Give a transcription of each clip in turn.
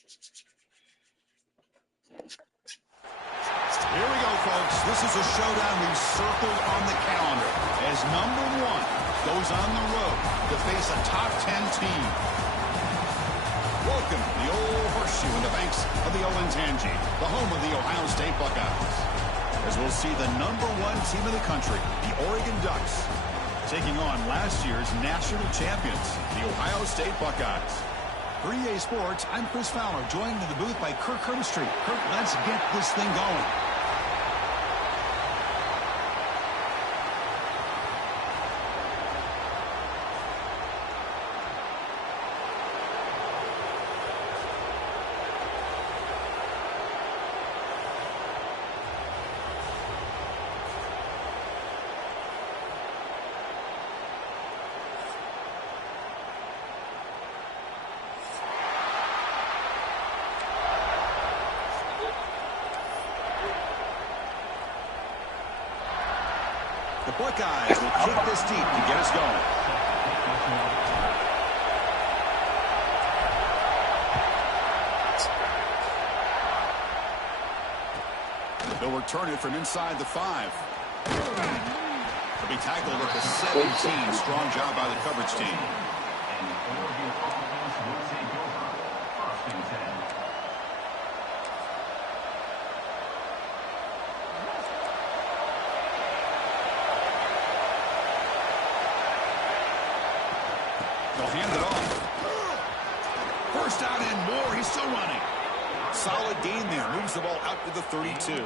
Here we go, folks. This is a showdown we've circled on the calendar as number 1 goes on the road to face a top 10 team. Welcome to the old horseshoe in the banks of the Olentangy, the home of the Ohio State Buckeyes. As we'll see the number 1 team in the country, the Oregon Ducks, taking on last year's national champions, the Ohio State Buckeyes. For EA Sports, I'm Chris Fowler, joined in the booth by Kirk Street. Kirk, let's get this thing going. The Buckeyes will kick this deep to get us going. They'll return it from inside the 5. They'll be tackled at the 17. Strong job by the coverage team. They'll hand it off. First down and more. He's still running. Solid gain there. Moves the ball out to the 32.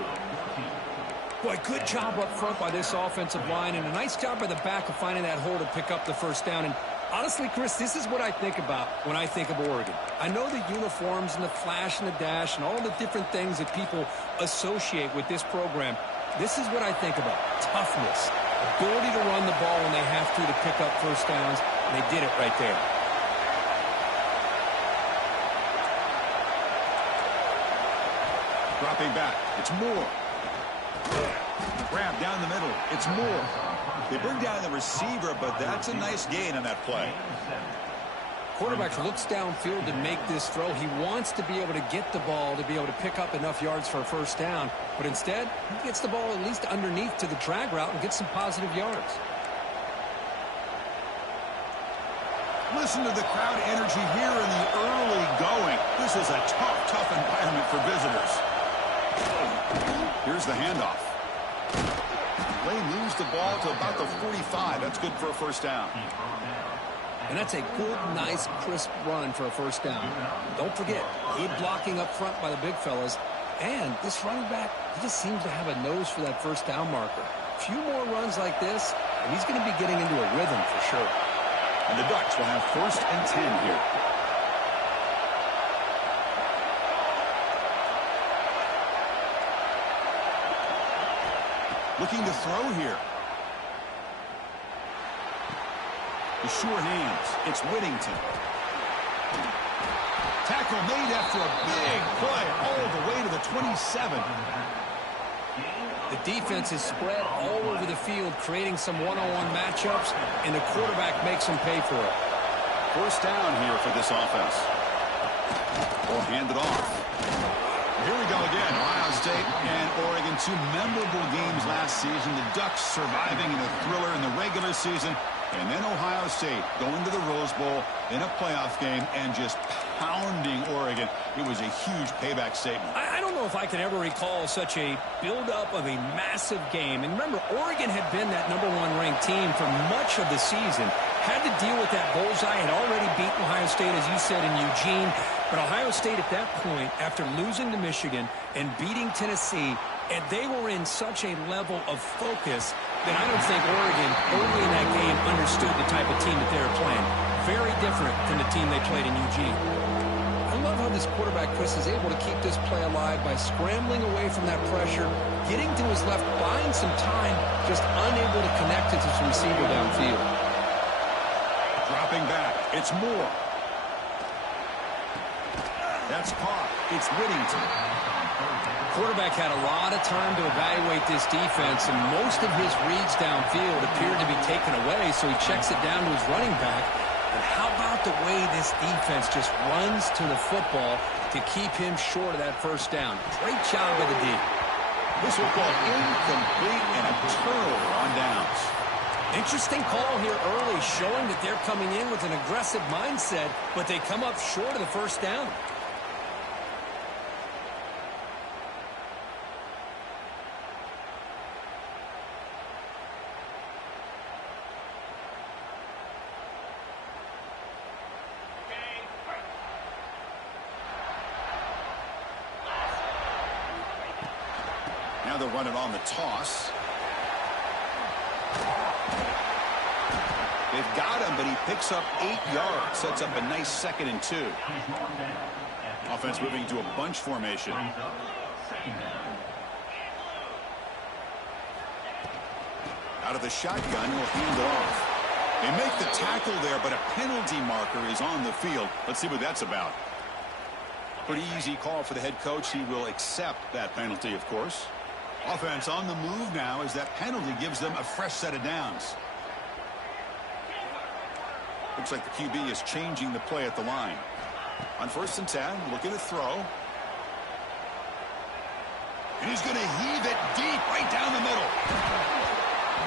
Boy, good job up front by this offensive line, and a nice job by the back of finding that hole to pick up the first down. And honestly, Chris, this is what I think about when I think of Oregon. I know the uniforms and the flash and the dash and all the different things that people associate with this program. This is what I think about. Toughness. Ability to run the ball when they have to pick up first downs. And they did it right there. Dropping back. It's Moore. Grab down the middle. It's Moore. They bring down the receiver, but that's a nice gain on that play. Quarterback looks downfield to make this throw. He wants to be able to get the ball to be able to pick up enough yards for a first down. But instead, he gets the ball at least underneath to the drag route and gets some positive yards. Listen to the crowd energy here in the early going. This is a tough environment for visitors. Here's the handoff. Lane moves the ball to about the 45. That's good for a first down. And that's a good, nice, crisp run for a first down. Don't forget, good blocking up front by the big fellas. And this running back, he just seems to have a nose for that first down marker. A few more runs like this, and he's going to be getting into a rhythm for sure. And the Ducks will have first and 10 here. Looking to throw here. The sure hands. It's Whittington. Tackle made after a big play all the way to the 27. The defense is spread all over the field, creating some one-on-one matchups, and the quarterback makes them pay for it. First down here for this offense. Or hand it off. Here we go again. Ohio State and Oregon, 2 memorable games last season. The Ducks surviving in a thriller in the regular season. And then Ohio State going to the Rose Bowl in a playoff game and just pounding Oregon. It was a huge payback statement. I don't know if I can ever recall such a build-up of a massive game. And remember, Oregon had been that #1 ranked team for much of the season. Had to deal with that bullseye. Had already beaten Ohio State, as you said, in Eugene. But Ohio State at that point, after losing to Michigan and beating Tennessee, and they were in such a level of focus that I don't think Oregon early in that game understood the type of team that they were playing. Very different than the team they played in Eugene. I love how this quarterback, Chris, is able to keep this play alive by scrambling away from that pressure, getting to his left, buying some time, just unable to connect it to his receiver downfield. Dropping back. It's Moore. That's caught. It's Whittington. Quarterback had a lot of time to evaluate this defense, and most of his reads downfield appeared to be taken away, so he checks it down to his running back. And how about the way this defense just runs to the football to keep him short of that first down. Great job by the D. This will call incomplete and a turnover on downs. Interesting call here early, showing that they're coming in with an aggressive mindset, but they come up short of the first down. Now they'll run it on the toss. They've got him, but he picks up 8 yards. Sets up a nice 2nd and 2. Offense moving to a bunch formation. Out of the shotgun, will hand it off. They make the tackle there, but a penalty marker is on the field. Let's see what that's about. Pretty easy call for the head coach. He will accept that penalty, of course. Offense on the move now as that penalty gives them a fresh set of downs. Looks like the QB is changing the play at the line. On 1st and 10, looking to throw. And he's going to heave it deep right down the middle.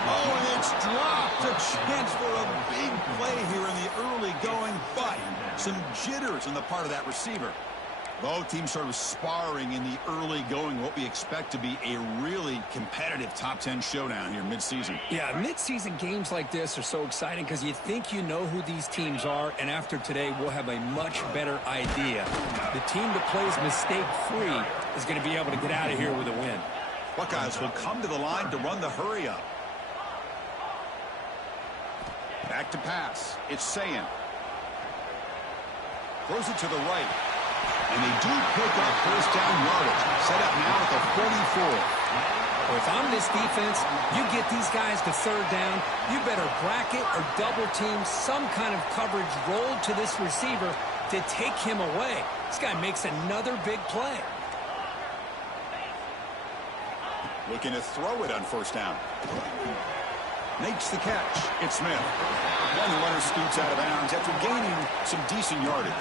Oh, and it's dropped. A chance for a big play here in the early going, but some jitters on the part of that receiver. Both teams sort of sparring in the early going, what we expect to be a really competitive top 10 showdown here midseason. Yeah, midseason games like this are so exciting because you think you know who these teams are, and after today, we'll have a much better idea. The team that plays mistake-free is going to be able to get out of here with a win. Buckeyes will come to the line to run the hurry-up. Back to pass. It's Sayan. Throws it to the right. And they do pick up first down yardage. Set up now at the 44. Well, if I'm this defense, you get these guys to 3rd down, you better bracket or double team some kind of coverage rolled to this receiver to take him away. This guy makes another big play. Looking to throw it on first down. Makes the catch. It's Smith. And the runner scoots out of bounds after gaining some decent yardage.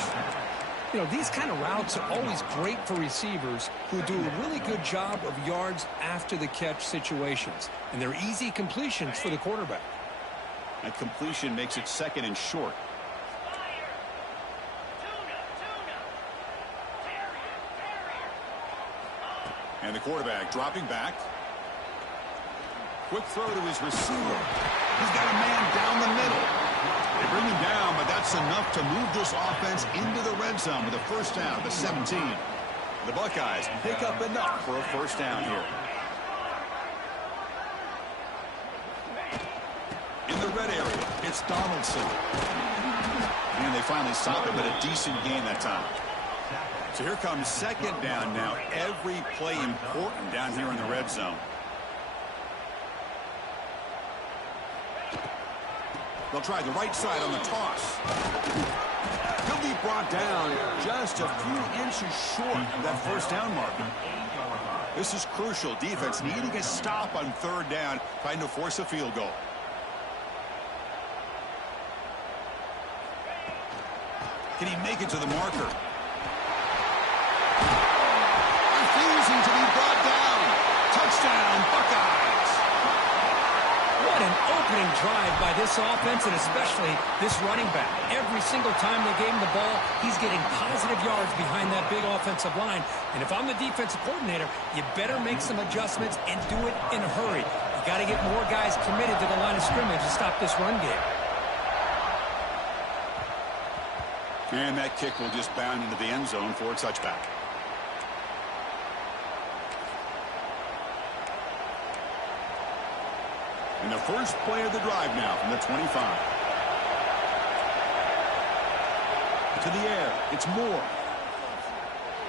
You know, these kind of routes are always great for receivers who do a really good job of yards after the catch situations. And they're easy completions for the quarterback. That completion makes it 2nd and short. And the quarterback dropping back. Quick throw to his receiver. He's got a man down the middle. They bring him down, but that's enough to move this offense into the red zone with a first down at the 17. The Buckeyes pick up enough for a first down here. In the red area, it's Donaldson. And they finally stop him, but a decent gain that time. So here comes 2nd down now. Every play important down here in the red zone. They'll try the right side on the toss. He'll be brought down just a few inches short of that first down marker. This is crucial. Defense needing a stop on 3rd down, trying to force a field goal. Can he make it to the marker? Refusing to be brought down. Touchdown, Buckeyes. What an opening drive by this offense, and especially this running back. Every single time they gave him the ball, he's getting positive yards behind that big offensive line. And if I'm the defensive coordinator, you better make some adjustments and do it in a hurry. You got to get more guys committed to the line of scrimmage to stop this run game. And that kick will just bound into the end zone for a touchback. And the first play of the drive now from the 25. To the air, it's Moore.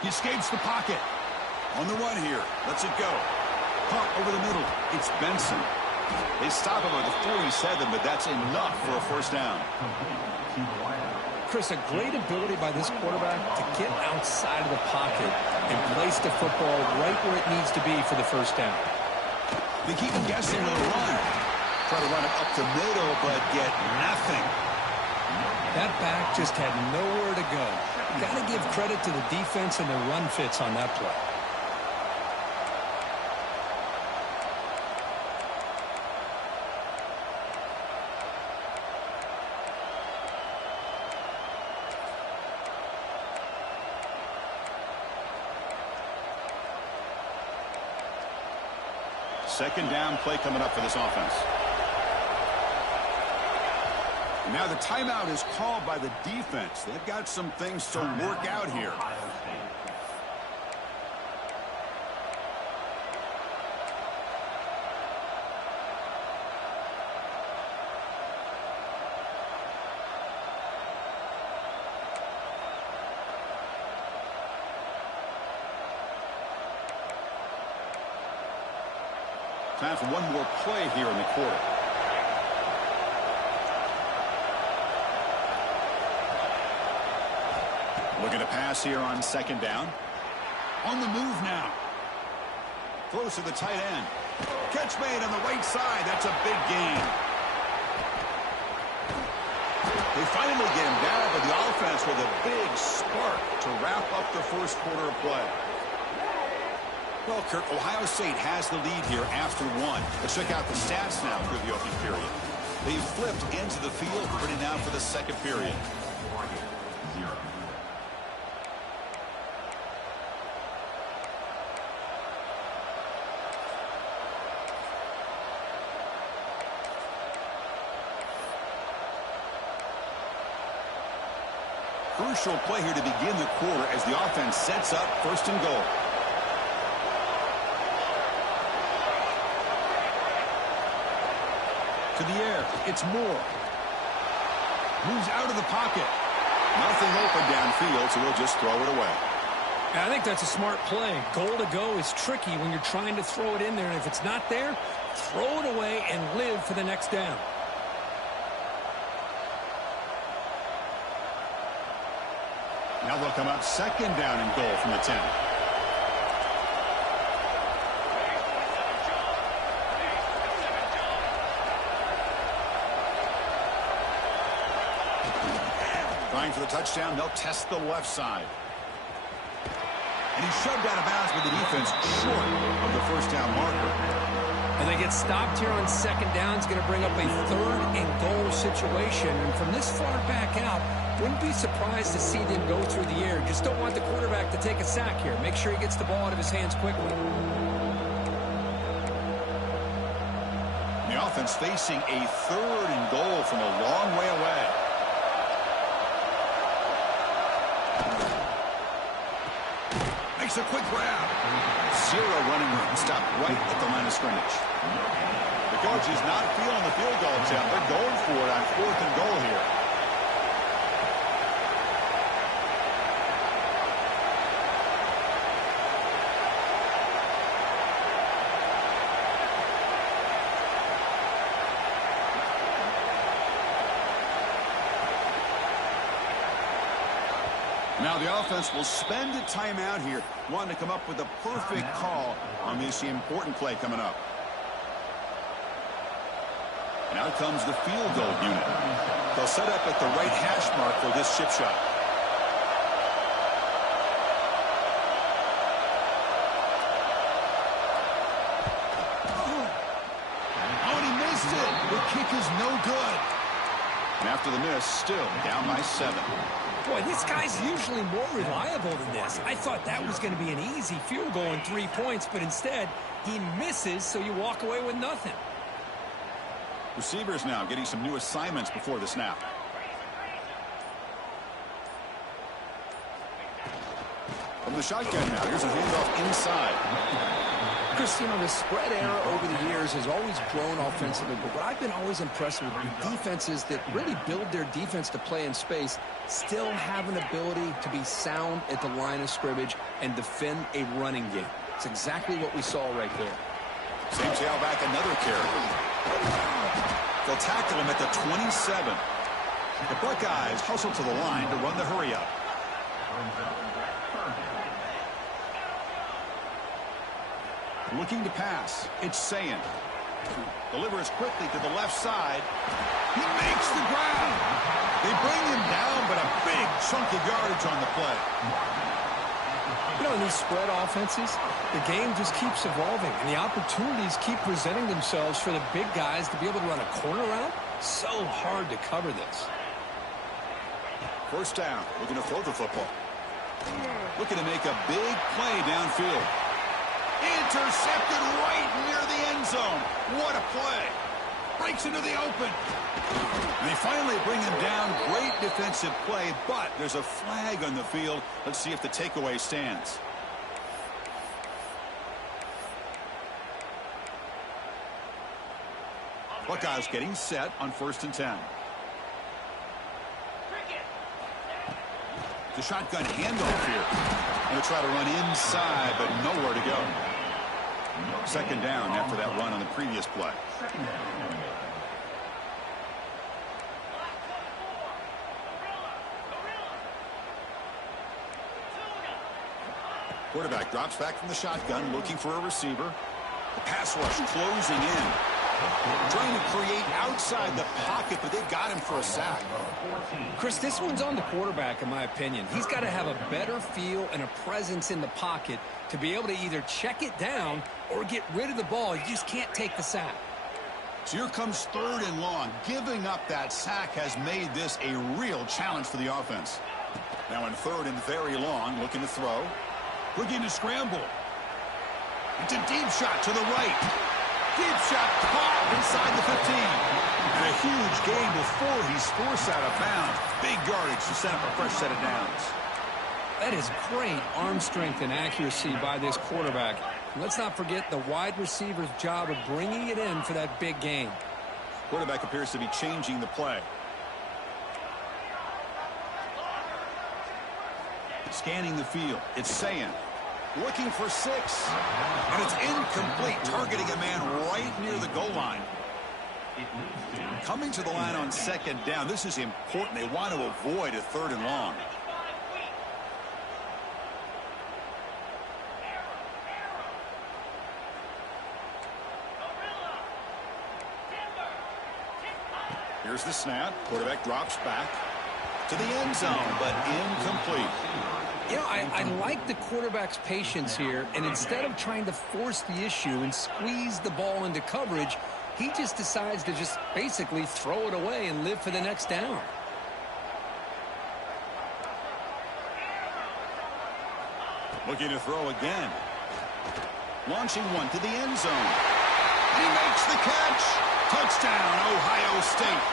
He escapes the pocket. On the run here, lets it go. Punt over the middle, it's Benson. They stop him at the 47, but that's enough for a first down. Chris, a great ability by this quarterback to get outside of the pocket and place the football right where it needs to be for the first down. They keep him guessing with a run. Try to run it up the middle, but get nothing. That back just had nowhere to go. Got to give credit to the defense and their run fits on that play. Second down play coming up for this offense. Now the timeout is called by the defense. They've got some things to work out here. Time for one more play here in the quarter. Looking to pass here on second down. On the move now. Close to the tight end. Catch made on the right side. That's a big gain. They finally get him down, but the offense with a big spark to wrap up the first quarter of play. Well, Kirk, Ohio State has the lead here after one. Let's check out the stats now through the opening period. They've flipped into the field, ready now for the second period. Crucial play here to begin the quarter as the offense sets up first and goal. To the air, it's Moore. Moves out of the pocket. Nothing open downfield, so he'll just throw it away. I think that's a smart play. Goal to go is tricky when you're trying to throw it in there, and if it's not there, throw it away and live for the next down. Now they'll come up second down and goal from the 10. Trying for the touchdown, they'll test the left side. And he's shoved out of bounds with the defense short of the first down marker. And they get stopped here on second down. It's going to bring up a third and goal situation. And from this far back out, wouldn't be surprised to see them go through the air. Just don't want the quarterback to take a sack here. Make sure he gets the ball out of his hands quickly. The offense facing a third and goal from a long way away. Makes a quick grab. Zero running room. Stopped right at the line of scrimmage. The coach is not feeling the field goal attempt. They're going for it on fourth and goal here. Now the offense will spend a timeout here, wanting to come up with a perfect call on this important play coming up. And out comes the field goal unit. They'll set up at the right hash mark for this chip shot. Oh, and he missed it. The kick is no good. And after the miss, still down by 7. Boy, this guy's usually more reliable than this. I thought that was going to be an easy field goal and 3 points, but instead, he misses, so you walk away with nothing. Receivers now getting some new assignments before the snap. From the shotgun now, here's a handoff inside. Chris, you know, the spread era over the years has always grown offensively, but what I've been always impressed with defenses that really build their defense to play in space still have an ability to be sound at the line of scrimmage and defend a running game. It's exactly what we saw right there. Same tailback, another carry. They'll tackle him at the 27. The Buckeyes hustle to the line to run the hurry up. Looking to pass. It's Sayin. Delivers quickly to the left side. He makes the grab. They bring him down, but a big chunk of yardage on the play. You know, in these spread offenses, the game just keeps evolving, and the opportunities keep presenting themselves for the big guys to be able to run a corner route. So hard to cover this. First down, looking to throw the football. Looking to make a big play downfield. Intercepted right near the end zone. What a play. Breaks into the open. And they finally bring him down. Great defensive play, but there's a flag on the field. Let's see if the takeaway stands. Buckeyes getting set on 1st and 10. The shotgun handoff here. Going to try to run inside, but nowhere to go. 2nd down after that run on the previous play. Quarterback drops back from the shotgun, looking for a receiver. The pass rush closing in. Trying to create outside the pocket, but they've got him for a sack. Chris, this one's on the quarterback, in my opinion. He's got to have a better feel and a presence in the pocket to be able to either check it down or get rid of the ball. You just can't take the sack. So here comes 3rd and long. Giving up that sack has made this a real challenge for the offense. Now in 3rd and very long, looking to throw. Looking to scramble. It's a deep shot to the right. Deep shot caught inside the 15. And a huge gain before he's forced out of bounds. Big yardage to set up a fresh set of downs. That is great arm strength and accuracy by this quarterback. Let's not forget the wide receiver's job of bringing it in for that big gain. Quarterback appears to be changing the play. Scanning the field. It's saying. Looking for 6. And it's incomplete, targeting a man right near the goal line. Coming to the line on 2nd down. This is important. They want to avoid a 3rd and long. Here's the snap. Quarterback drops back to the end zone, but incomplete. You know, I like the quarterback's patience here, and instead of trying to force the issue and squeeze the ball into coverage, he just decides to just basically throw it away and live for the next down. Looking to throw again. Launching one to the end zone. And he makes the catch. Touchdown, Ohio State.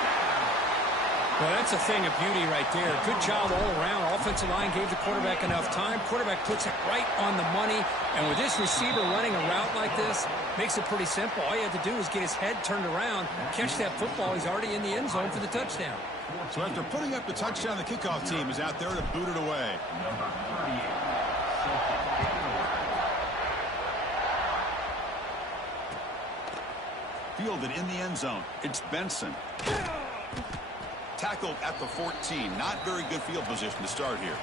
Well, that's a thing of beauty right there. Good job all around. Offensive line gave the quarterback enough time. Quarterback puts it right on the money. And with this receiver running a route like this, makes it pretty simple. All you have to do is get his head turned around, catch that football. He's already in the end zone for the touchdown. So after putting up the touchdown, the kickoff team is out there to boot it away. Fielded in the end zone. It's Benson. Tackled at the 14. Not very good field position to start here.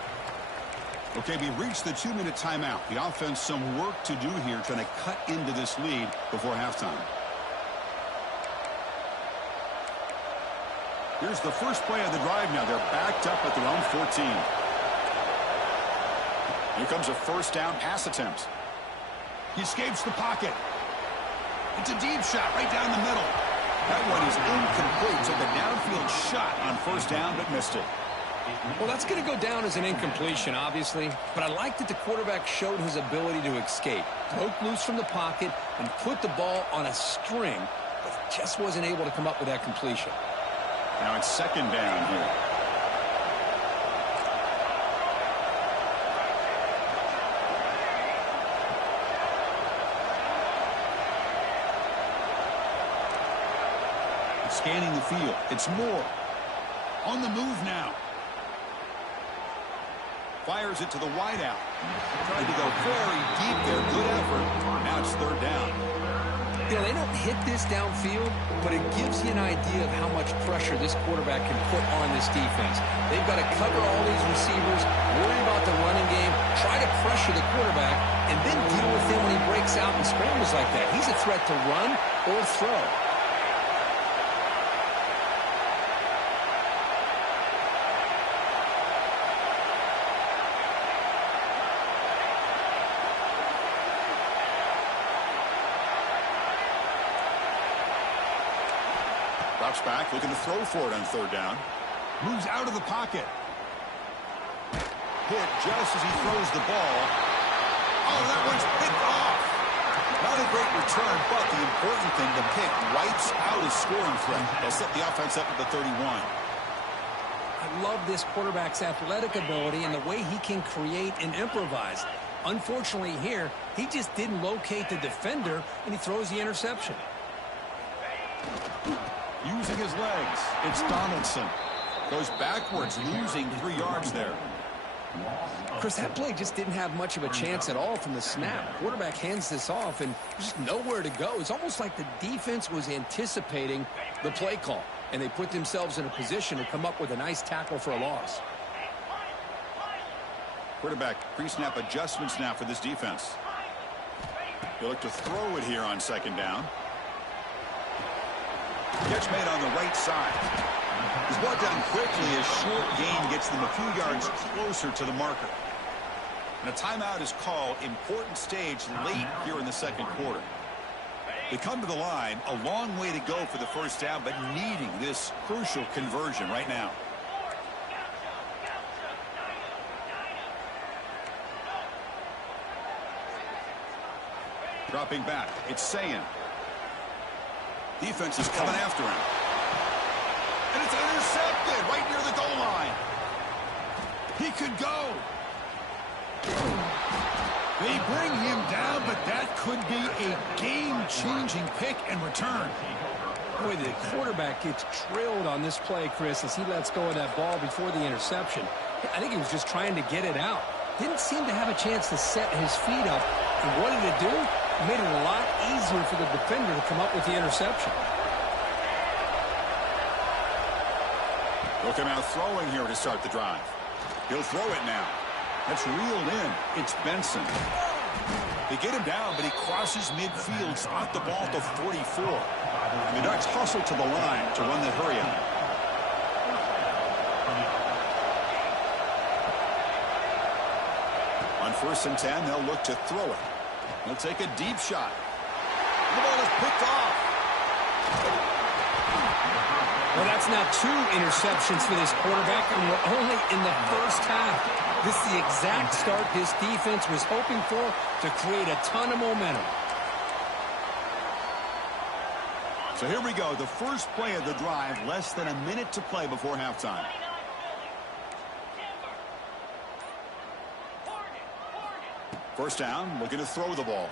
Okay, we reached the 2-minute timeout. The offense some work to do here, trying to cut into this lead before halftime. Here's the first play of the drive now. They're backed up at their own 14. Here comes a 1st down pass attempt. He escapes the pocket. It's a deep shot right down the middle. That one is incomplete. Took a downfield shot on 1st down, but missed it. Well, that's going to go down as an incompletion, obviously. But I like that the quarterback showed his ability to escape. Broke loose from the pocket and put the ball on a string, but just wasn't able to come up with that completion. Now it's 2nd down here. Scanning the field. It's Moore. On the move now. Fires it to the wideout. Tried to go very deep there. Good effort. Now it's 3rd down. You know, they don't hit this downfield, but it gives you an idea of how much pressure this quarterback can put on this defense. They've got to cover all these receivers, worry about the running game, try to pressure the quarterback, and then deal with him when he breaks out and scrambles like that. He's a threat to run or throw. Drops back, looking to throw for it on third down. Moves out of the pocket. Hit just as he throws the ball. Oh, that one's picked off. Not a great return, but the important thing, the pick wipes out a scoring threat. They'll set the offense up at the 31. I love this quarterback's athletic ability and the way he can create and improvise. Unfortunately here, he just didn't locate the defender, and he throws the interception. Using his legs, it's Donaldson. Goes backwards, losing 3 yards there. Chris, that play just didn't have much of a chance at all from the snap. Quarterback hands this off, and just nowhere to go. It's almost like the defense was anticipating the play call, and they put themselves in a position to come up with a nice tackle for a loss. Quarterback pre-snap adjustments now for this defense. They look to throw it here on second down. Catch made on the right side. He's brought down quickly as short gain gets them a few yards closer to the marker. And a timeout is called. Important stage late here in the second quarter. They come to the line, a long way to go for the first down, but needing this crucial conversion right now. Dropping back, it's Sayan. Defense is coming after him. And it's intercepted right near the goal line. He could go. They bring him down, but that could be a game-changing pick and return. Boy, the quarterback gets trailed on this play, Chris, as he lets go of that ball before the interception. I think he was just trying to get it out. Didn't seem to have a chance to set his feet up. And what did it do? It made it a lot easier for the defender to come up with the interception. Look him out throwing here to start the drive. He'll throw it now. That's reeled in. It's Benson. They get him down, but he crosses midfield, spot the ball to 44. And the Ducks hustle to the line to run the hurry up. On 1st and 10, they'll look to throw it. They'll take a deep shot. The ball is picked off. Well, that's now 2 interceptions for this quarterback, and we're only in the first half. This is the exact start this defense was hoping for to create a ton of momentum. So here we go, the first play of the drive, less than a minute to play before halftime. First down, looking to throw the ball.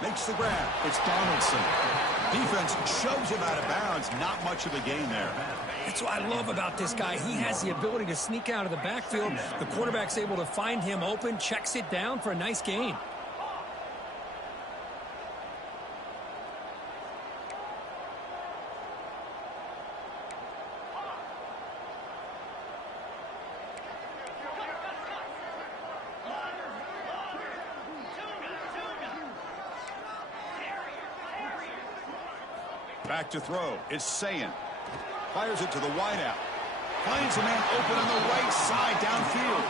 Makes the grab. It's Donaldson. Defense shoves him out of bounds. Not much of a gain there. That's what I love about this guy. He has the ability to sneak out of the backfield. The quarterback's able to find him open, checks it down for a nice gain. Back to throw. It's Sayan. Fires it to the wideout. Finds a man open on the right side downfield.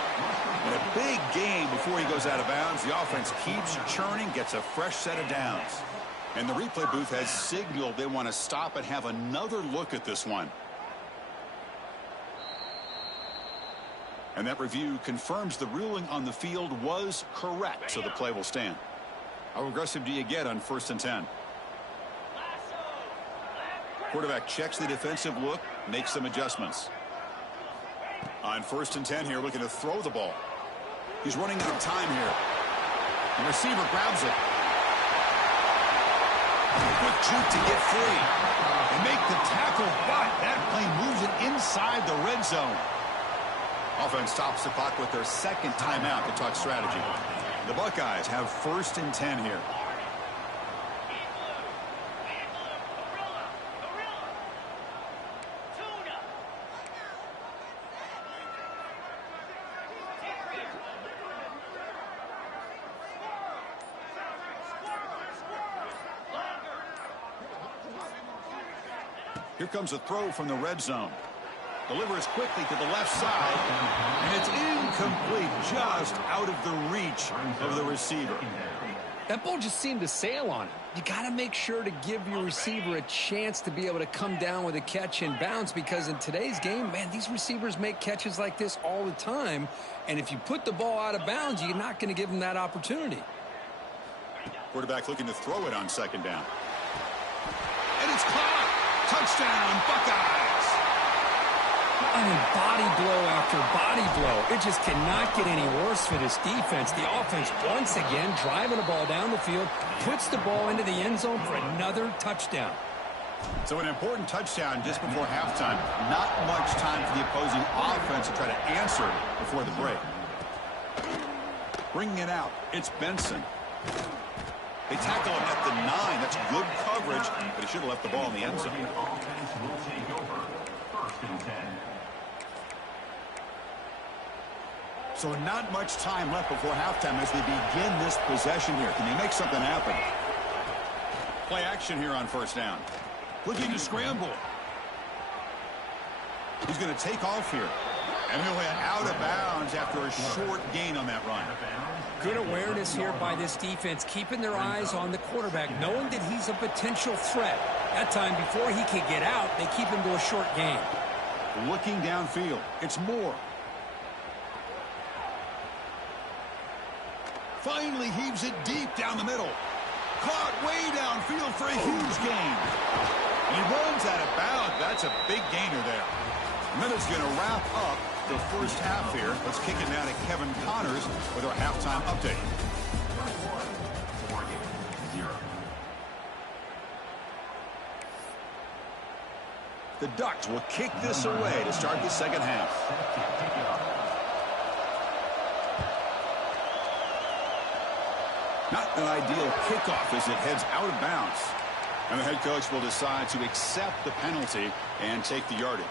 And a big gain before he goes out of bounds. The offense keeps churning, gets a fresh set of downs. And the replay booth has signaled they want to stop and have another look at this one. And that review confirms the ruling on the field was correct, so the play will stand. How aggressive do you get on 1st and 10? Quarterback checks the defensive look, makes some adjustments. On 1st and 10 here, looking to throw the ball. He's running out of time here. The receiver grabs it. Quick juke to get free. And make the tackle, but that play moves it inside the red zone. Offense stops the clock with their second timeout to talk strategy. The Buckeyes have 1st and 10 here. Here comes a throw from the red zone. Delivers quickly to the left side, and it's incomplete, just out of the reach of the receiver. That ball just seemed to sail on him. You got to make sure to give your receiver a chance to be able to come down with a catch and bounce, because in today's game, man, these receivers make catches like this all the time. And if you put the ball out of bounds, you're not going to give them that opportunity. Quarterback looking to throw it on second down. And it's caught. Touchdown, Buckeyes. I mean, body blow after body blow. It just cannot get any worse for this defense. The offense, once again, driving the ball down the field, puts the ball into the end zone for another touchdown. So an important touchdown just before halftime. Not much time for the opposing offense to try to answer before the break. Bringing it out, it's Benson. They tackle him at the 9. That's good coverage, but he should have left the ball in the end zone. So not much time left before halftime as they begin this possession here. Can they make something happen? Play action here on first down. Looking to scramble. He's going to take off here. And he'll head out of bounds after a short gain on that run. Good awareness here by this defense, keeping their eyes on the quarterback, knowing that he's a potential threat. That time, before he can get out, they keep him to a short gain. Looking downfield, it's Moore. Finally heaves it deep down the middle. Caught way downfield for a huge gain. And he runs out of bounds. That's a big gainer there. And then it's going to wrap up the first half here. Let's kick it now to Kevin Connors with our halftime update. The Ducks will kick this away to start the second half. Not an ideal kickoff as it heads out of bounds. And the head coach will decide to accept the penalty and take the yardage.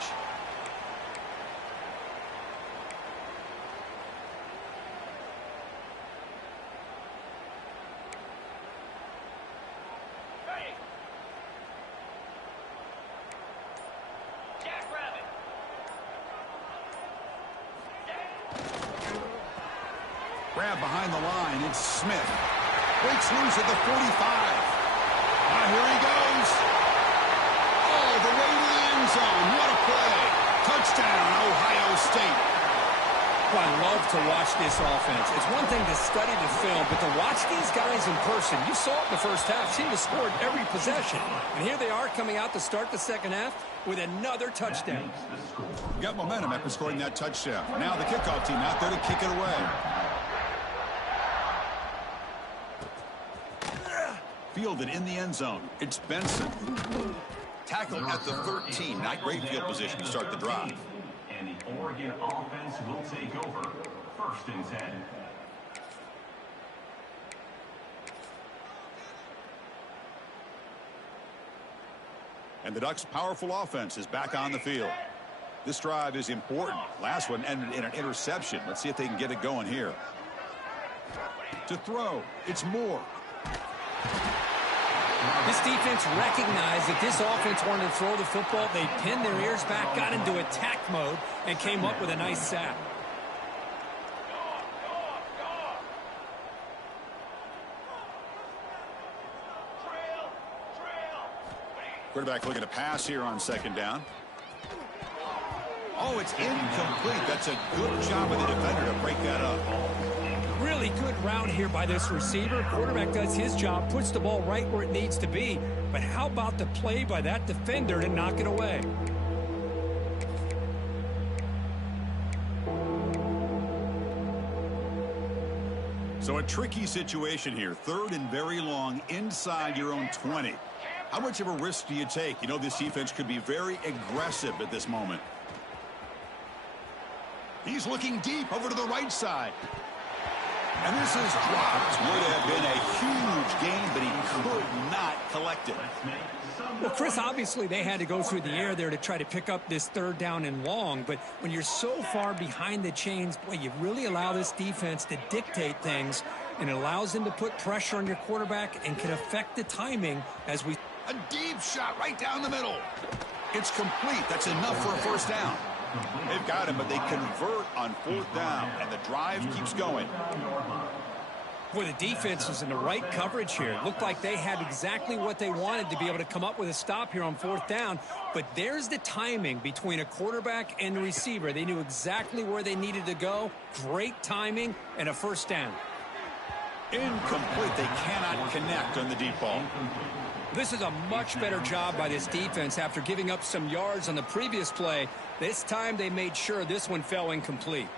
Grab behind the line. It's Smith. Breaks loose at the 45. Here he goes. All the way to the end zone. What a play. Touchdown, Ohio State. Well, I love to watch this offense. It's one thing to study the film, but to watch these guys in person, you saw it in the first half, seemed to score every possession. And here they are coming out to start the second half with another touchdown. Got momentum after scoring that touchdown. Now the kickoff team out there to kick it away. Fielded in the end zone. It's Benson. Tackled at the 13. Not great field position to start the drive. And the Oregon offense will take over. 1st and 10. And the Ducks' powerful offense is back on the field. This drive is important. Last one ended in an interception. Let's see if they can get it going here. To throw, it's Moore. This defense recognized that this offense wanted to throw the football. They pinned their ears back, got into attack mode, and came up with a nice sack. Quarterback looking to pass here on second down. Oh, it's incomplete. That's a good job of the defender to break that up. Really good route here by this receiver. Quarterback does his job, puts the ball right where it needs to be. But how about the play by that defender to knock it away? So a tricky situation here. 3rd and very long inside your own 20. How much of a risk do you take? You know, this defense could be very aggressive at this moment. He's looking deep over to the right side. And this is dropped. Would have been a huge gain, but he could not collect it. Well, Chris, obviously they had to go through the air there to try to pick up this 3rd down and long. But when you're so far behind the chains, boy, you really allow this defense to dictate things. And it allows them to put pressure on your quarterback and can affect the timing as we... A deep shot right down the middle. It's complete. That's enough for a 1st down. They've got him, but they convert on 4th down, and the drive keeps going. Boy, the defense was in the right coverage here. It looked like they had exactly what they wanted to be able to come up with a stop here on fourth down. But there's the timing between a quarterback and the receiver. They knew exactly where they needed to go. Great timing and a first down. Incomplete. They cannot connect on the deep ball. This is a much better job by this defense after giving up some yards on the previous play. This time they made sure this one fell incomplete.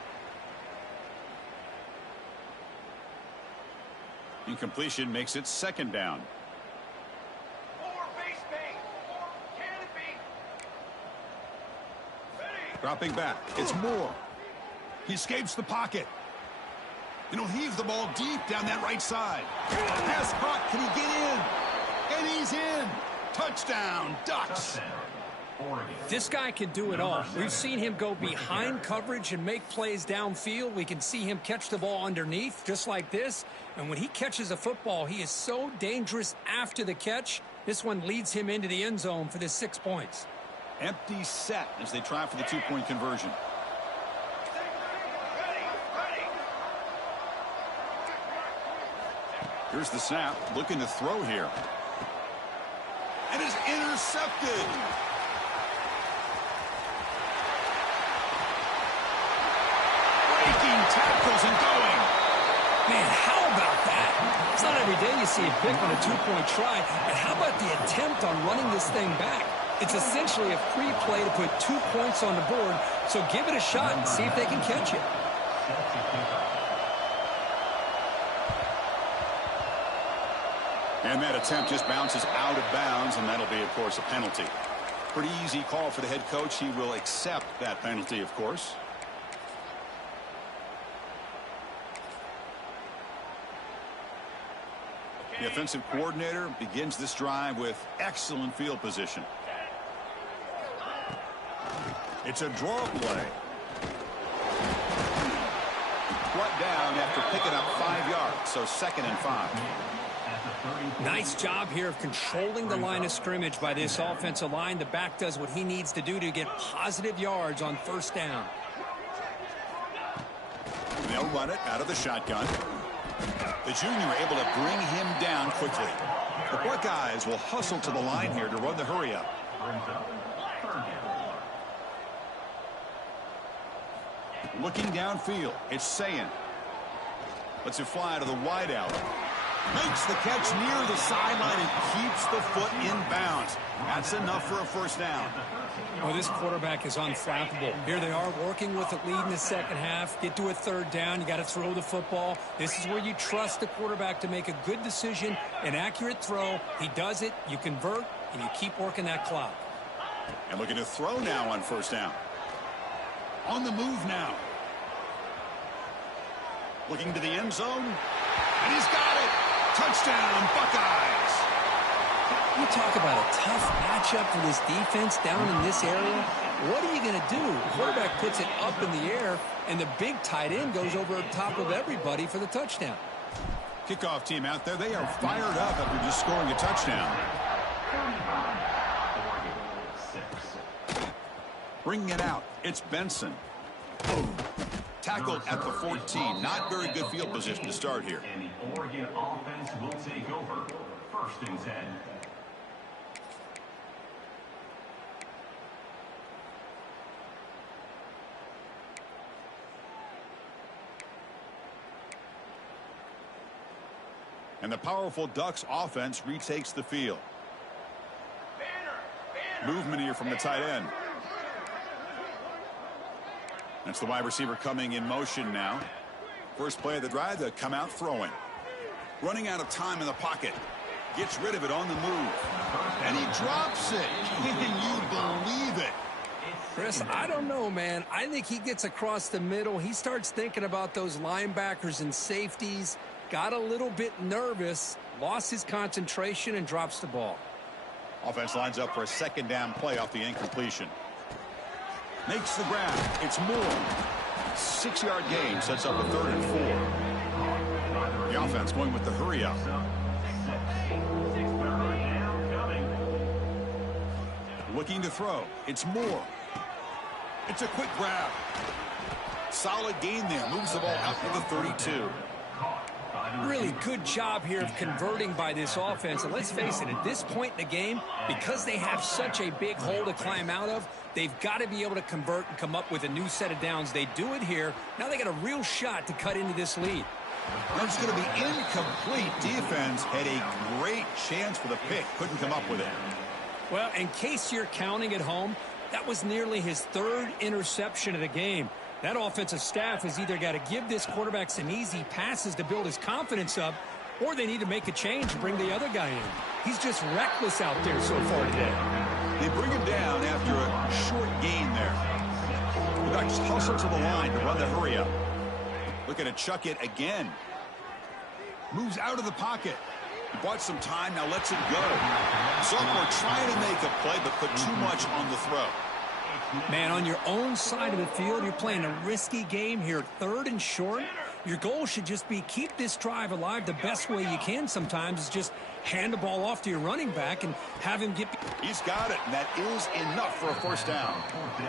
Incompletion makes it second down. Dropping back. It's Moore. He escapes the pocket. And he'll heave the ball deep down that right side. Pass caught. Can he get in? And he's in. Touchdown, Ducks. This guy can do it all. We've seen him go behind coverage and make plays downfield. We can see him catch the ball underneath just like this. And when he catches a football, he is so dangerous after the catch. This one leads him into the end zone for the 6 points. Empty set as they try for the two-point conversion. Here's the snap. Looking to throw here. And it's intercepted. Breaking tackles and going. Man, how about that? It's not every day you see a pick on a two-point try. But how about the attempt on running this thing back? It's essentially a free play to put 2 points on the board. So give it a shot and see if they can catch it. And that attempt just bounces out of bounds, and that'll be, of course, a penalty. Pretty easy call for the head coach. He will accept that penalty, of course. The offensive coordinator begins this drive with excellent field position. It's a draw play. Brought down after picking up 5 yards, so 2nd and 5. Nice job here of controlling the line of scrimmage by this offensive line. The back does what he needs to do to get positive yards on first down. They'll run it out of the shotgun. The junior able to bring him down quickly. The Buckeyes will hustle to the line here to run the hurry up. Looking downfield, it's Sayin. Lets it fly to the wideout. Makes the catch near the sideline and keeps the foot in bounds. That's enough for a first down. Well, this quarterback is unflappable. Here they are working with a lead in the second half. Get to a third down. You got to throw the football. This is where you trust the quarterback to make a good decision, an accurate throw. He does it. You convert, and you keep working that clock. And looking to throw now on first down. On the move now. Looking to the end zone. And he's got it. Touchdown, Buckeyes. You talk about a tough matchup for this defense down in this area. What are you going to do? The quarterback puts it up in the air, and the big tight end goes over top of everybody for the touchdown. Kickoff team out there. They are fired up after just scoring a touchdown. Bringing it out. It's Benson. Tackled at the 14. Not very good field position to start here. And the Oregon offense will take over. 1st and 10. And the powerful Ducks offense retakes the field. Movement here from the tight end. That's the wide receiver coming in motion now. First play of the drive, to come out throwing. Running out of time in the pocket. Gets rid of it on the move. And he drops it. Can you believe it? Chris, I don't know, man. I think he gets across the middle. He starts thinking about those linebackers and safeties. Got a little bit nervous. Lost his concentration and drops the ball. Offense lines up for a 2nd down play off the incompletion. Makes the grab. It's Moore. 6-yard gain sets up a 3rd and 4. The offense going with the hurry up. Looking to throw. It's Moore. It's a quick grab. Solid gain there. Moves the ball out to the 32. Really good job here of converting by this offense. And let's face it, at this point in the game, because they have such a big hole to climb out of, they've got to be able to convert and come up with a new set of downs. They do it here. Now they got a real shot to cut into this lead. That's going to be incomplete. Defense had a great chance for the pick. Couldn't come up with it. Well, in case you're counting at home, that was nearly his third interception of the game. That offensive staff has either got to give this quarterback some easy passes to build his confidence up, or they need to make a change and bring the other guy in. He's just reckless out there so far today. They bring him down after a short gain there. The Ducks hustle to the line to run the hurry up. Looking to chuck it again. Moves out of the pocket. He bought some time, now lets it go. Sophomore trying to make a play, but put too much on the throw. Man, on your own side of the field, you're playing a risky game here. 3rd and short. Your goal should just be keep this drive alive the best way you can sometimes is just hand the ball off to your running back and have him get... He's got it, and that is enough for a first down.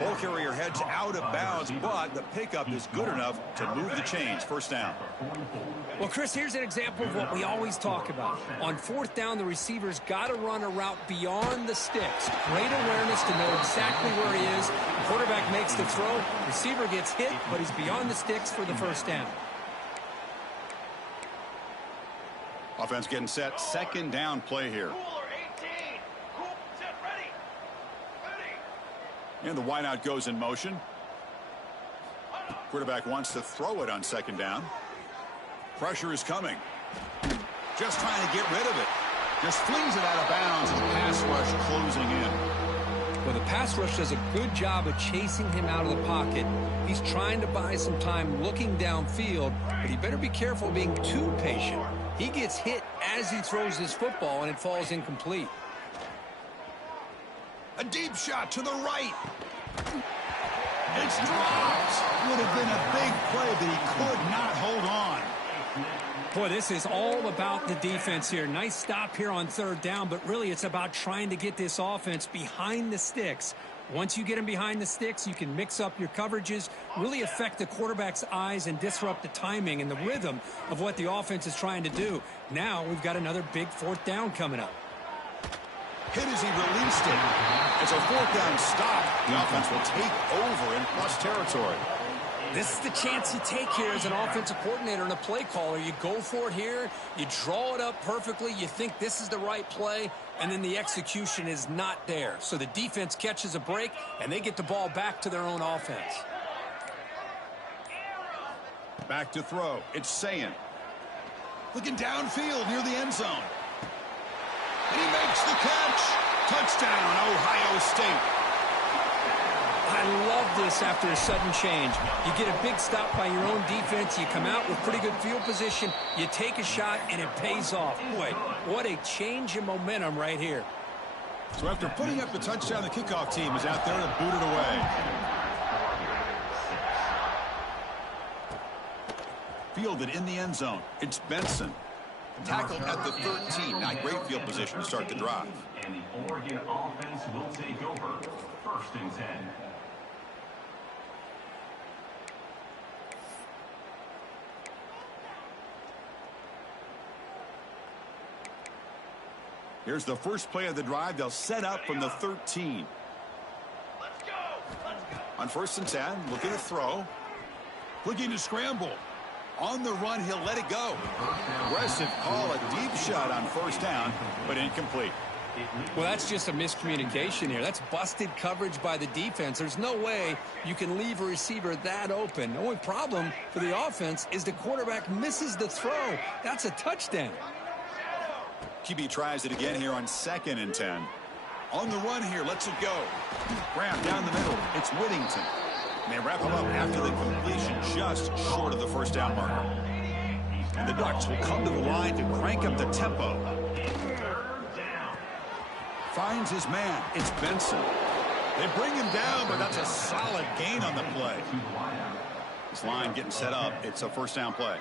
Ball carrier heads out of bounds, but the pickup is good enough to move the chains. First down. Well, Chris, here's an example of what we always talk about. On 4th down, the receiver's got to run a route beyond the sticks. Great awareness to know exactly where he is. The quarterback makes the throw. Receiver gets hit, but he's beyond the sticks for the first down. Offense getting set. 2nd down play here. And the wideout goes in motion. Quarterback wants to throw it on 2nd down. Pressure is coming. Just trying to get rid of it. Just flings it out of bounds and the pass rush closing in. Well, the pass rush does a good job of chasing him out of the pocket. He's trying to buy some time looking downfield, but he better be careful being too patient. He gets hit as he throws his football, and it falls incomplete. A deep shot to the right. It's dropped. Would have been a big play, but he could not hold on. Boy, this is all about the defense here. Nice stop here on 3rd down, but really it's about trying to get this offense behind the sticks. Once you get them behind the sticks, you can mix up your coverages, really affect the quarterback's eyes and disrupt the timing and the rhythm of what the offense is trying to do. Now we've got another big 4th down coming up. Hit as he released it. It's a 4th down stop. The offense will take over in plus territory. This is the chance you take here as an offensive coordinator and a play caller. You go for it here, you draw it up perfectly, you think this is the right play, and then the execution is not there. So the defense catches a break, and they get the ball back to their own offense. Back to throw. It's Sayin. Looking downfield near the end zone. And he makes the catch. Touchdown, Ohio State. I love this after a sudden change. You get a big stop by your own defense. You come out with pretty good field position. You take a shot, and it pays off. Boy, what a change in momentum right here. So after putting up the touchdown, the kickoff team is out there to boot it away. Fielded in the end zone. It's Benson. Tackled at the 13. Not great field position to start the drive. And the Oregon offense will take over. 1st and 10. Here's the first play of the drive. They'll set up from the 13. Let's go. On 1st and 10, looking to throw. Looking to scramble. On the run, he'll let it go. Aggressive call, a deep shot on 1st down, but incomplete. Well, that's just a miscommunication here. That's busted coverage by the defense. There's no way you can leave a receiver that open. The only problem for the offense is the quarterback misses the throw. That's a touchdown. QB tries it again here on 2nd and 10. On the run here, lets it go. Grab down the middle. It's Whittington. And they wrap him up after the completion just short of the 1st down marker. And the Ducks will come to the line to crank up the tempo. Finds his man. It's Benson. They bring him down, but that's a solid gain on the play. This line getting set up. It's a 1st down play.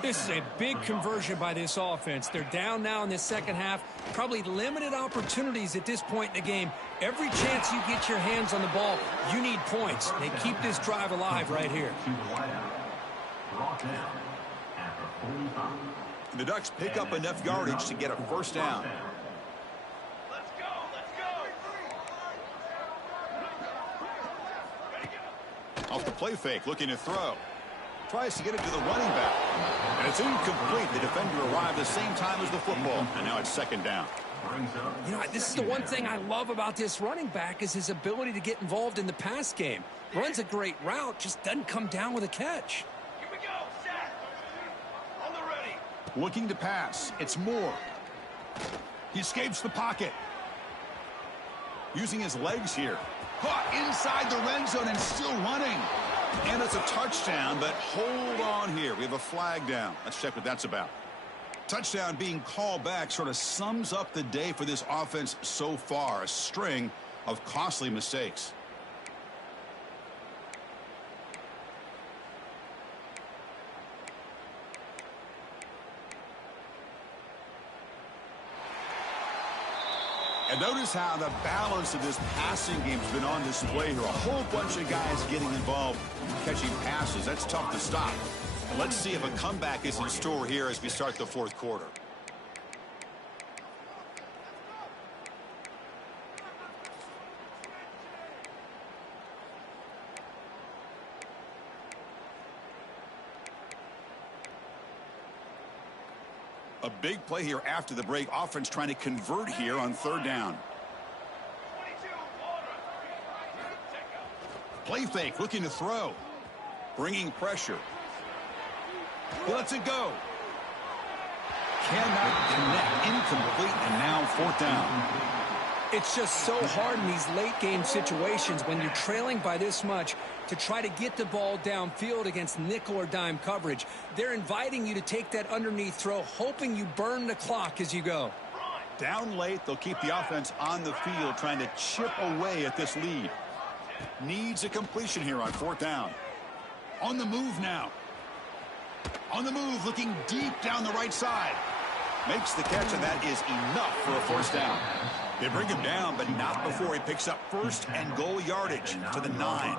This is a big conversion by this offense. They're down now in the 2nd half. Probably limited opportunities at this point in the game. Every chance you get your hands on the ball, you need points. They keep this drive alive right here. at the 45. The Ducks pick up enough yardage to get a first down. Let's go. Off the play fake, looking to throw. Tries to get it to the running back. And it's incomplete. The defender arrived the same time as the football. And now it's second down. You know, this is the one thing I love about this running back is his ability to get involved in the pass game. Runs a great route, just doesn't come down with a catch. Here we go. Set. On the ready. Looking to pass. It's Moore. He escapes the pocket. Using his legs here. Caught inside the red zone and still running. And it's a touchdown, but hold on here. We have a flag down. Let's check what that's about. Touchdown being called back sort of sums up the day for this offense so far. A string of costly mistakes. And notice how the balance of this passing game has been on display here. A whole bunch of guys getting involved, catching passes. That's tough to stop. And let's see if a comeback is in store here as we start the fourth quarter. A big play here after the break. Offense trying to convert here on third down. 22, Play fake, looking to throw. Bringing pressure. He lets it go. Cannot connect. Incomplete, and now fourth down. It's just so hard in these late game situations when you're trailing by this much to try to get the ball downfield against nickel or dime coverage. They're inviting you to take that underneath throw, hoping you burn the clock as you go. Down late, they'll keep the offense on the field trying to chip away at this lead. Needs a completion here on fourth down. On the move now. On the move, looking deep down the right side. Makes the catch, and that is enough for a first down. They bring him down, but not before he picks up first and goal yardage to the 9.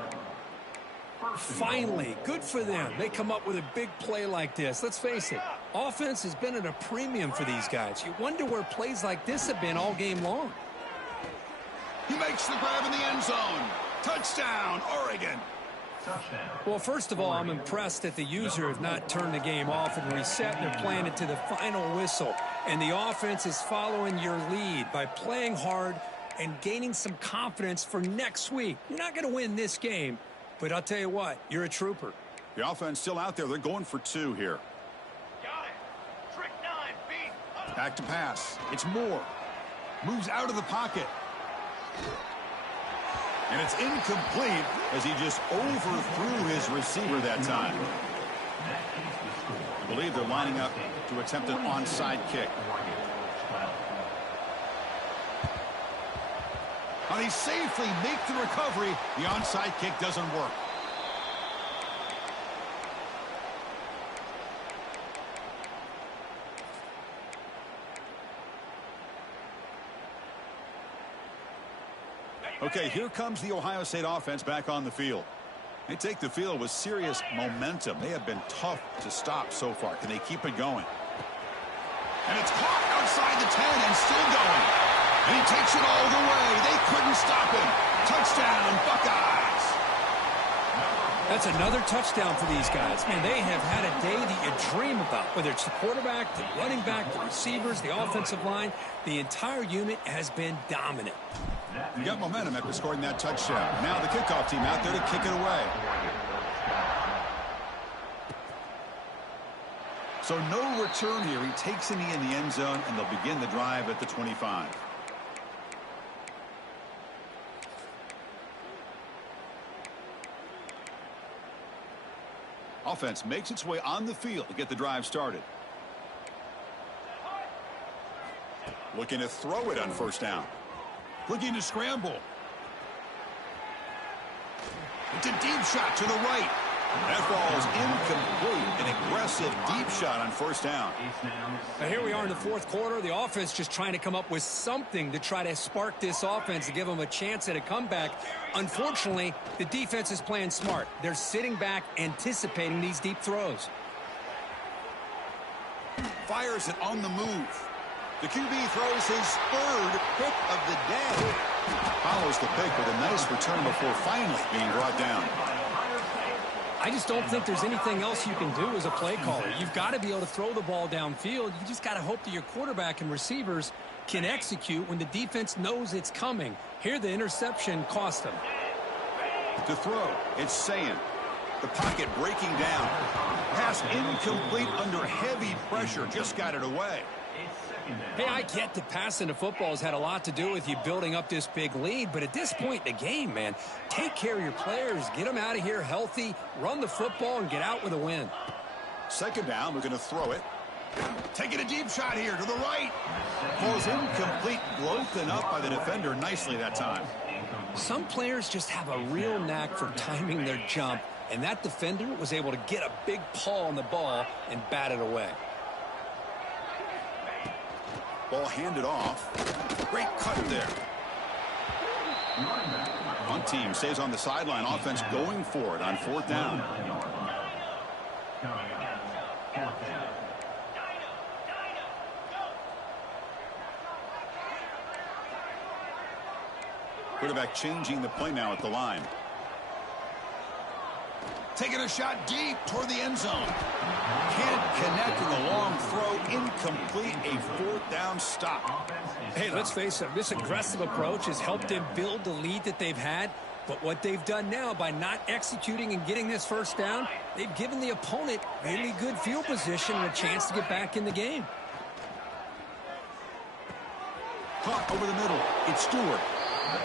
Finally, good for them. They come up with a big play like this. Let's face it, offense has been at a premium for these guys. You wonder where plays like this have been all game long. He makes the grab in the end zone. Touchdown, Oregon. Well, first of all, I'm impressed that the user has not turned the game off and reset. They're playing it to the final whistle. And the offense is following your lead by playing hard and gaining some confidence for next week. You're not going to win this game, but I'll tell you what, you're a trooper. The offense still out there. They're going for 2 here. got it. Trick 9, beat. Back to pass. It's Moore. Moves out of the pocket. And it's incomplete as he just overthrew his receiver that time. I believe they're lining up to attempt an onside kick. Now they safely make the recovery. The onside kick doesn't work. Okay, here comes the Ohio State offense back on the field. They take the field with serious momentum. They have been tough to stop so far. Can they keep it going? And it's caught outside the 10 and still going. And he takes it all the way. They couldn't stop him. Touchdown, Buckeyes. That's another touchdown for these guys. Man, they have had a day that you dream about. Whether it's the quarterback, the running back, the receivers, the offensive line, the entire unit has been dominant. You got momentum after scoring that touchdown. Now the kickoff team out there to kick it away. So no return here. He takes it in the end zone, and they'll begin the drive at the 25. Offense makes its way on the field to get the drive started. Looking to throw it on first down. Looking to scramble. It's a deep shot to the right. That ball's incomplete. An aggressive deep shot on first down. Now here we are in the fourth quarter. The offense just trying to come up with something to try to spark this offense to give them a chance at a comeback. Unfortunately, the defense is playing smart. They're sitting back, anticipating these deep throws. fires it on the move. The QB throws his third pick of the day. Follows the pick with a nice return before finally being brought down. I just don't think there's anything else you can do as a play caller. You've got to be able to throw the ball downfield. You just got to hope that your quarterback and receivers can execute when the defense knows it's coming. Here, the interception cost them. To throw, it's Sayin. The pocket breaking down. Pass incomplete under heavy pressure. Just got it away. Hey, I get that passing the football has had a lot to do with you building up this big lead, but at this point in the game, man, take care of your players, get them out of here healthy, run the football, and get out with a win. Second down, we're going to throw it. Taking a deep shot here to the right. Falls incomplete, broken up by the defender nicely that time. Some players just have a real knack for timing their jump, and that defender was able to get a big paw on the ball and bat it away. Ball handed off. Great cut there. One team stays on the sideline. Offense going for it on fourth down. Quarterback changing the play now at the line. Taking a shot deep toward the end zone. Can't connect with a long throw. Incomplete. A fourth down stop. Hey, let's face it. This aggressive approach has helped them build the lead that they've had. But what they've done now by not executing and getting this first down, they've given the opponent really good field position and a chance to get back in the game. Caught over the middle. It's Stewart.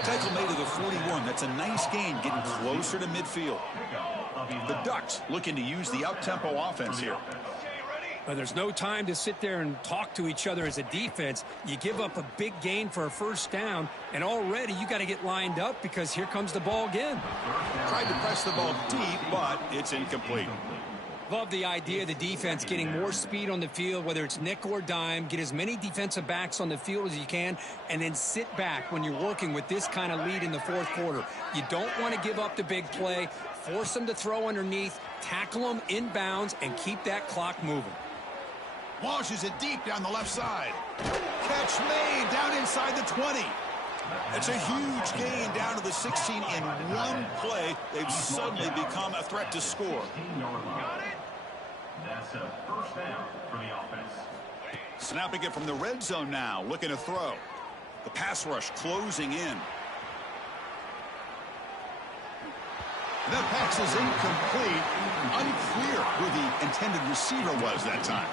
Tackle made to the 41. That's a nice gain, getting closer to midfield. The Ducks looking to use the up-tempo offense here. But there's no time to sit there and talk to each other as a defense. You give up a big gain for a first down, and already you got to get lined up because here comes the ball again. Tried to press the ball deep, but it's incomplete. Love the idea of the defense getting more speed on the field, whether it's nickel or dime. Get as many defensive backs on the field as you can, and then sit back when you're working with this kind of lead in the fourth quarter. You don't want to give up the big play. Force them to throw underneath, tackle them inbounds, and keep that clock moving. Launches it deep down the left side. Catch made down inside the 20. It's a huge gain down to the 16 in one play. They've suddenly become a threat to score. That's a first down for the offense. Snapping it from the red zone now, looking to throw. The pass rush closing in. That pass is incomplete. Unclear who the intended receiver was that time.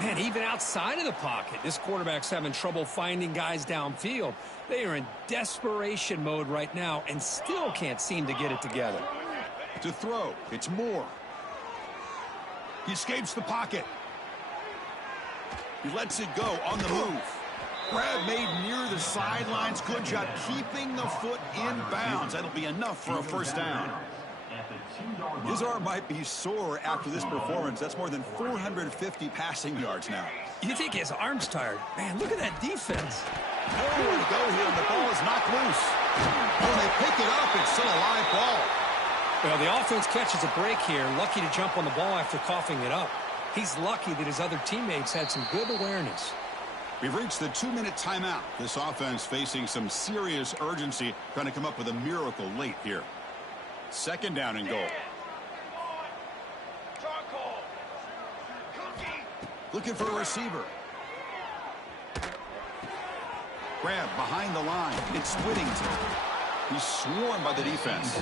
Man, even outside of the pocket, this quarterback's having trouble finding guys downfield. They are in desperation mode right now and still can't seem to get it together. To throw, it's Moore. He escapes the pocket. He lets it go on the move. Grab made near the sidelines. Good job keeping the foot in bounds. That'll be enough for a first down. His arm might be sore after this performance. That's more than 450 passing yards now. You think his arm's tired? Man, look at that defense. Nowhere to go here, and the ball is knocked loose. When they pick it up, it's still a live ball. Well, the offense catches a break here. Lucky to jump on the ball after coughing it up. He's lucky that his other teammates had some good awareness. We've reached the 2-minute timeout. This offense facing some serious urgency, trying to come up with a miracle late here. Second down and goal. Looking for a receiver. Grab behind the line. It's Whittington. He's swarmed by the defense.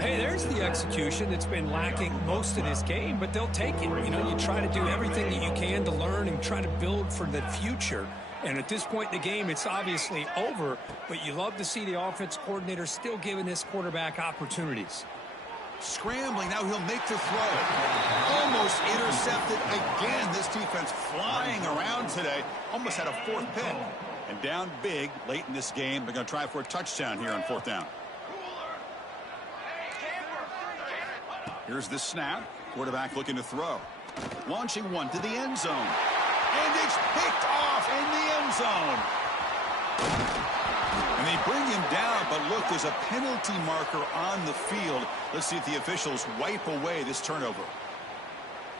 Hey, there's the execution that's been lacking most of this game, but they'll take it. You know, you try to do everything that you can to learn and try to build for the future. And at this point in the game, it's obviously over, but you love to see the offense coordinator still giving this quarterback opportunities. Scrambling, now he'll make the throw. Almost intercepted again. This defense flying around today. Almost had a fourth pick. And down big late in this game. They're going to try for a touchdown here on fourth down. Here's the snap. Quarterback looking to throw. Launching one to the end zone. And it's picked off in the end zone. And they bring him down, but look, there's a penalty marker on the field. Let's see if the officials wipe away this turnover.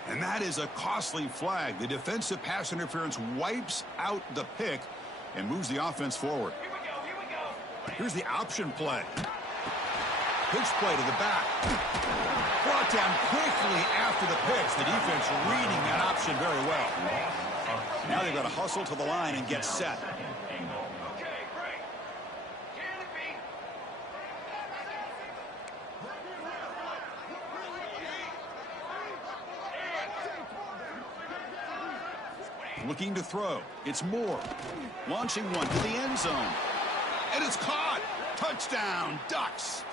And that is a costly flag. The defensive pass interference wipes out the pick and moves the offense forward. Here we go, here we go. Here's the option play. Pitch play to the back. Brought down quickly after the pitch. The defense reading that option very well. Now they've got to hustle to the line and get set. Okay, great. Can it be? Looking to throw. It's Moore. Launching one to the end zone. And it's caught. Touchdown, Ducks.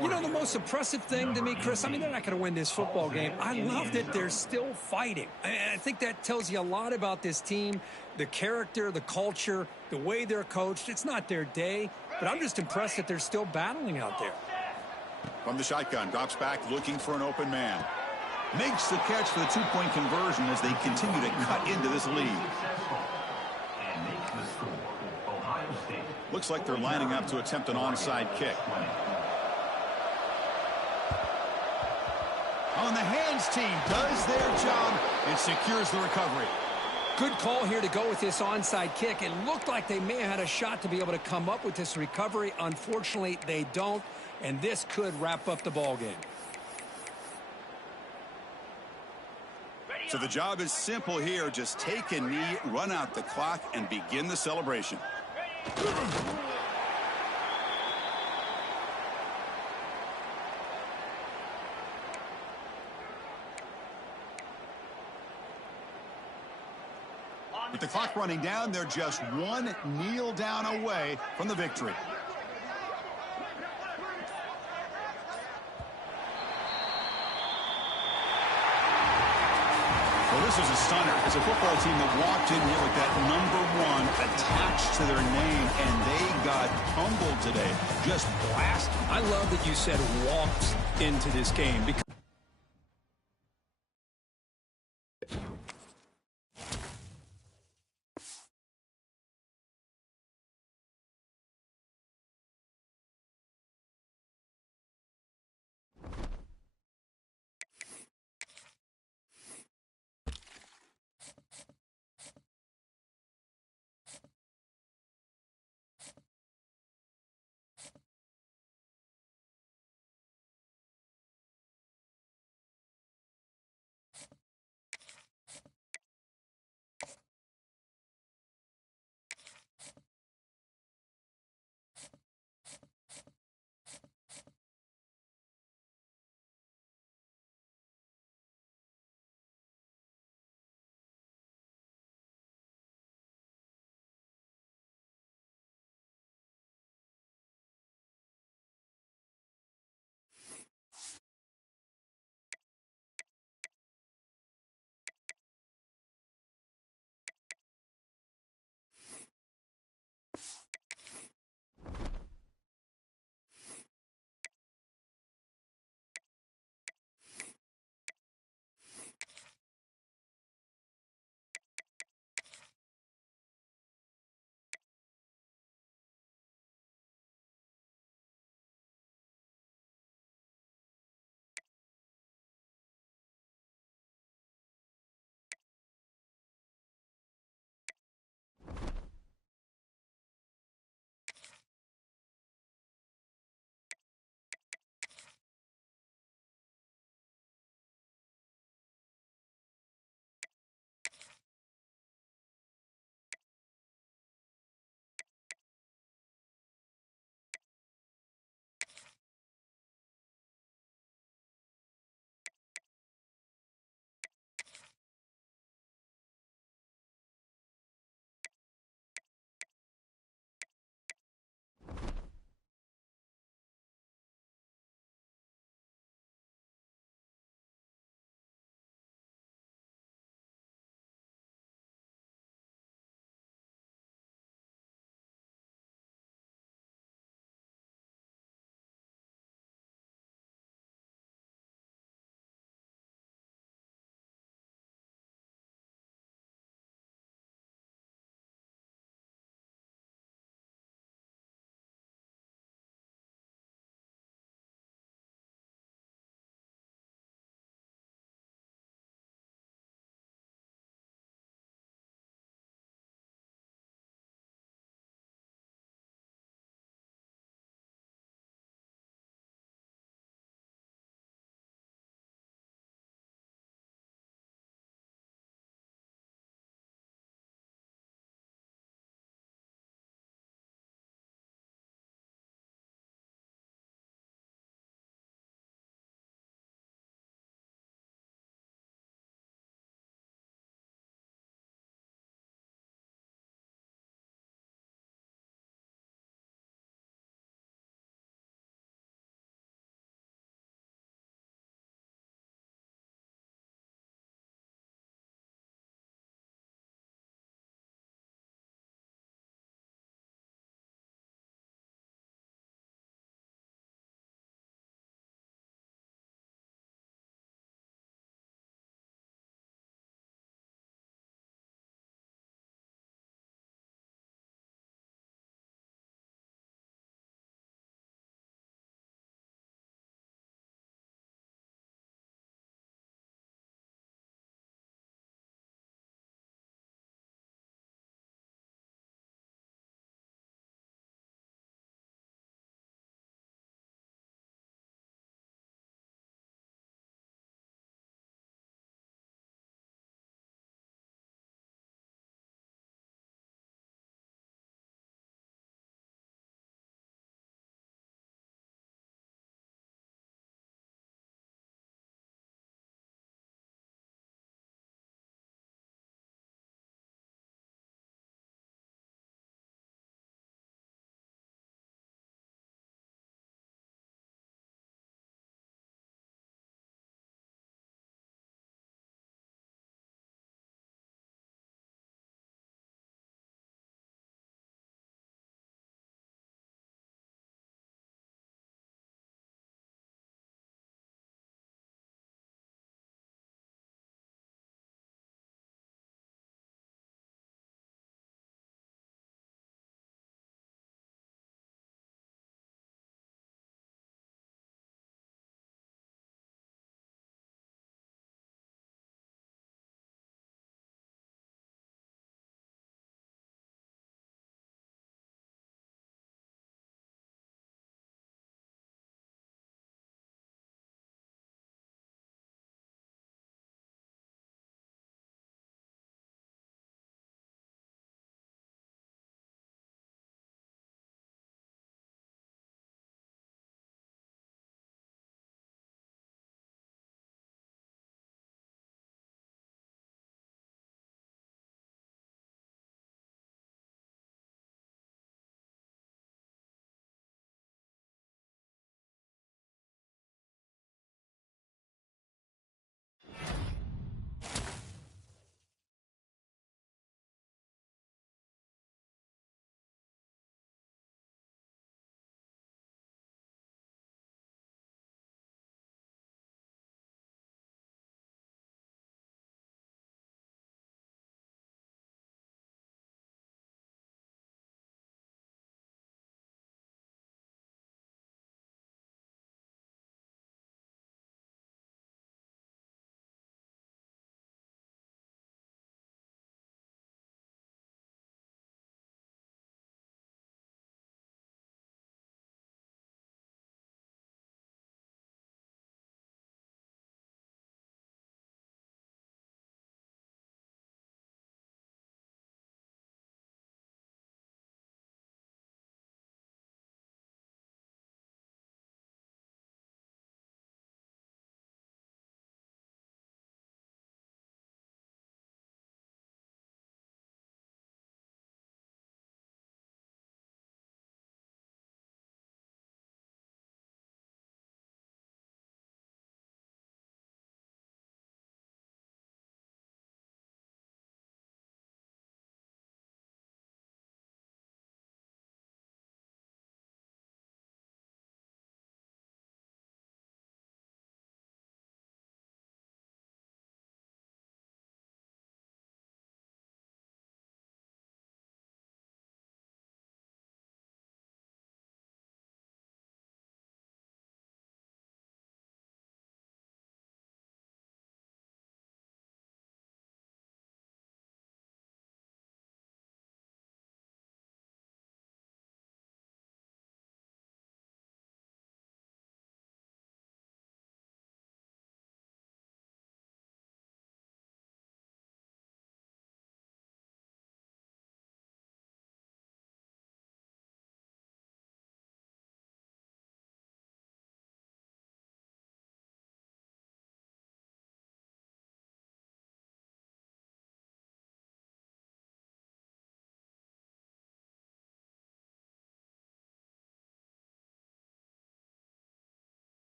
You know, the most impressive thing to me, Chris, I mean, they're not going to win this football game. I love that they're still fighting. I think that tells you a lot about this team, the character, the culture, the way they're coached. It's not their day, but I'm just impressed that they're still battling out there. From the shotgun, drops back looking for an open man. Makes the catch for the two-point conversion as they continue to cut into this lead. Looks like they're lining up to attempt an onside kick. On the hands team does their job and secures the recovery. Good call here to go with this onside kick. It looked like they may have had a shot to be able to come up with this recovery. Unfortunately, they don't, and this could wrap up the ball game. So the job is simple here. Just take a knee, run out the clock, and begin the celebration. With the clock running down, they're just one kneel down away from the victory. Well, this is a stunner. It's a football team that walked in here with that #1 attached to their name, and they got humbled today. Just blasted. I love that you said walked into this game because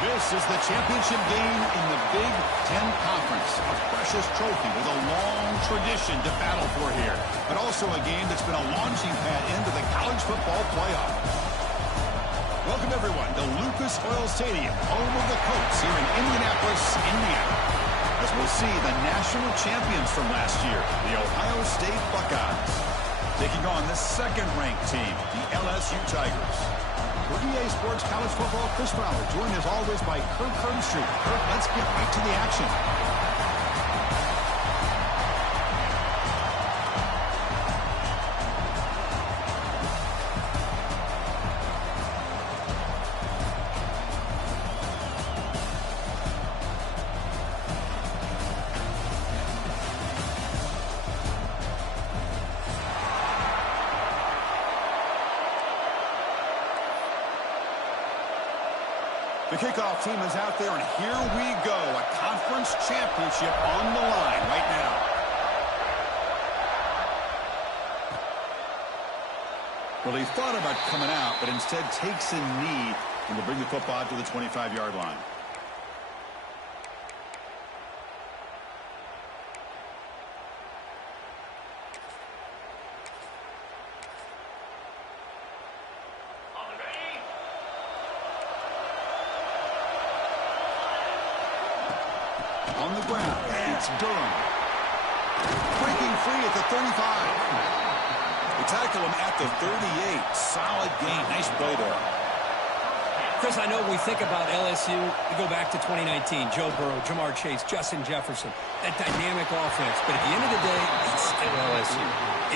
This is the championship game in the Big Ten Conference. A precious trophy with a long tradition to battle for here. But also a game that's been a launching pad into the college football playoff. Welcome, everyone, to Lucas Oil Stadium, home of the Colts here in Indianapolis, Indiana. As we'll see the national champions from last year, the Ohio State Buckeyes, taking on the second-ranked team, the LSU Tigers. For EA Sports College Football, Chris Fowler, joined as always by Kirk Herbstreit. Kirk, let's get right to the action. The kickoff team is out there, and here we go. A conference championship on the line right now. Well, he thought about coming out, but instead takes a knee and will bring the football to the 25-yard line. On the ground, it's Durham. Breaking free at the 35. They tackle him at the 38. Solid gain. Nice play there. Chris, I know we think about LSU. We go back to 2019. Joe Burrow, Jamar Chase, Justin Jefferson. That dynamic offense. But at the end of the day, it's still LSU.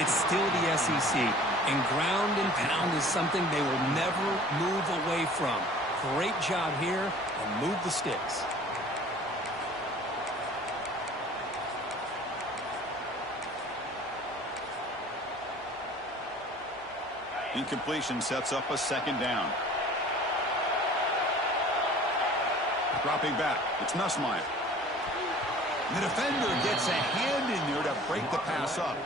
It's still the SEC. And ground and pound is something they will never move away from. Great job here, and move the sticks. Incompletion sets up a second down. Dropping back, it's Nussmeier. The defender gets a hand in there to break the pass up.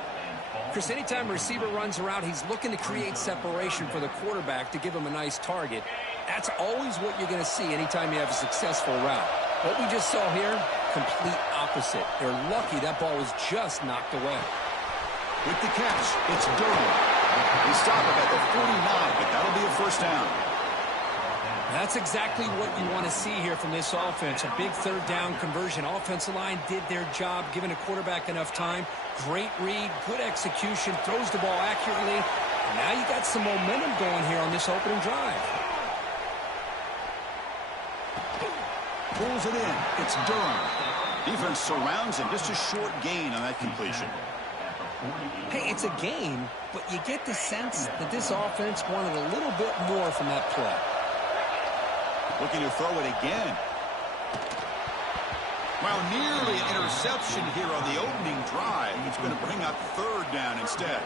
Chris, anytime a receiver runs around, he's looking to create separation for the quarterback to give him a nice target. That's always what you're going to see anytime you have a successful route. What we just saw here, complete opposite. They're lucky that ball was just knocked away. With the catch, it's Durham. They stop it at the 49, but that'll be a first down. That's exactly what you want to see here from this offense. A big third down conversion. Offensive line did their job, giving a quarterback enough time. Great read, good execution, throws the ball accurately. And now you got some momentum going here on this opening drive. Pulls it in. It's Durham. Defense surrounds him. Just a short gain on that completion. Hey, it's a game, but you get the sense that this offense wanted a little bit more from that play. Looking to throw it again. Well, nearly an interception here on the opening drive. It's going to bring up third down instead.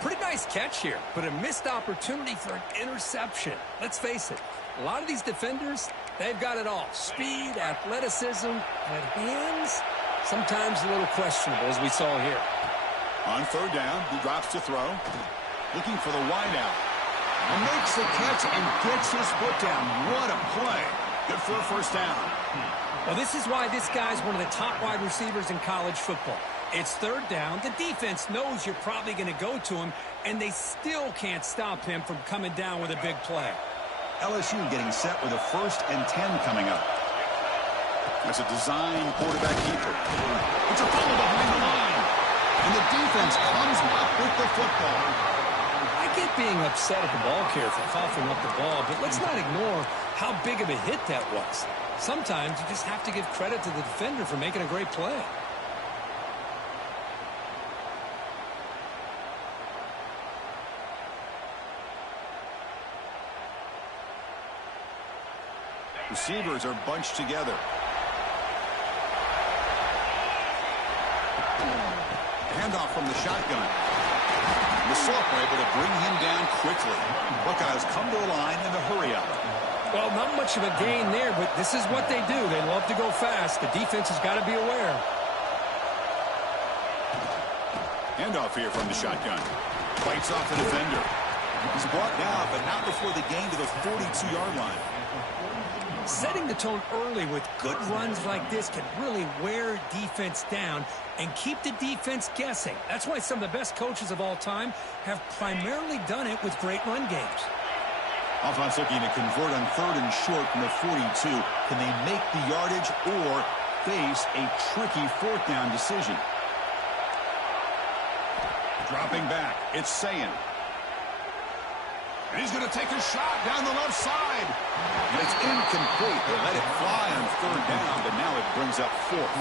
Pretty nice catch here, but a missed opportunity for an interception. Let's face it, a lot of these defenders, they've got it all. Speed, athleticism, but hands, sometimes a little questionable, as we saw here. On third down, he drops to throw. Looking for the wideout. And makes the catch and gets his foot down. What a play. Good for a first down. Well, this is why this guy's one of the top wide receivers in college football. It's third down. The defense knows you're probably going to go to him, and they still can't stop him from coming down with a big play. LSU getting set with a 1st and 10 coming up. That's a design quarterback keeper. It's a fumble behind the line. And the defense comes up with the football. I get being upset at the ball carrier for coughing up the ball, but let's not ignore how big of a hit that was. Sometimes you just have to give credit to the defender for making a great play. Receivers are bunched together. Handoff from the shotgun. The Soft were able to bring him down quickly. Buckeyes come to the line in a hurry up. Well, not much of a gain there, but this is what they do. They love to go fast. The defense has got to be aware. Handoff here from the shotgun. Fights off the defender. He's brought down, but not before the gain to the 42-yard line. Setting the tone early with good runs like this can really wear defense down and keep the defense guessing. That's why some of the best coaches of all time have primarily done it with great run games. Offense looking to convert on 3rd and short from the 42. Can they make the yardage or face a tricky 4th down decision? Dropping back, it's Sayin. And he's going to take a shot down the left side. And it's incomplete. They let it fly on 3rd down, but now it brings up 4th.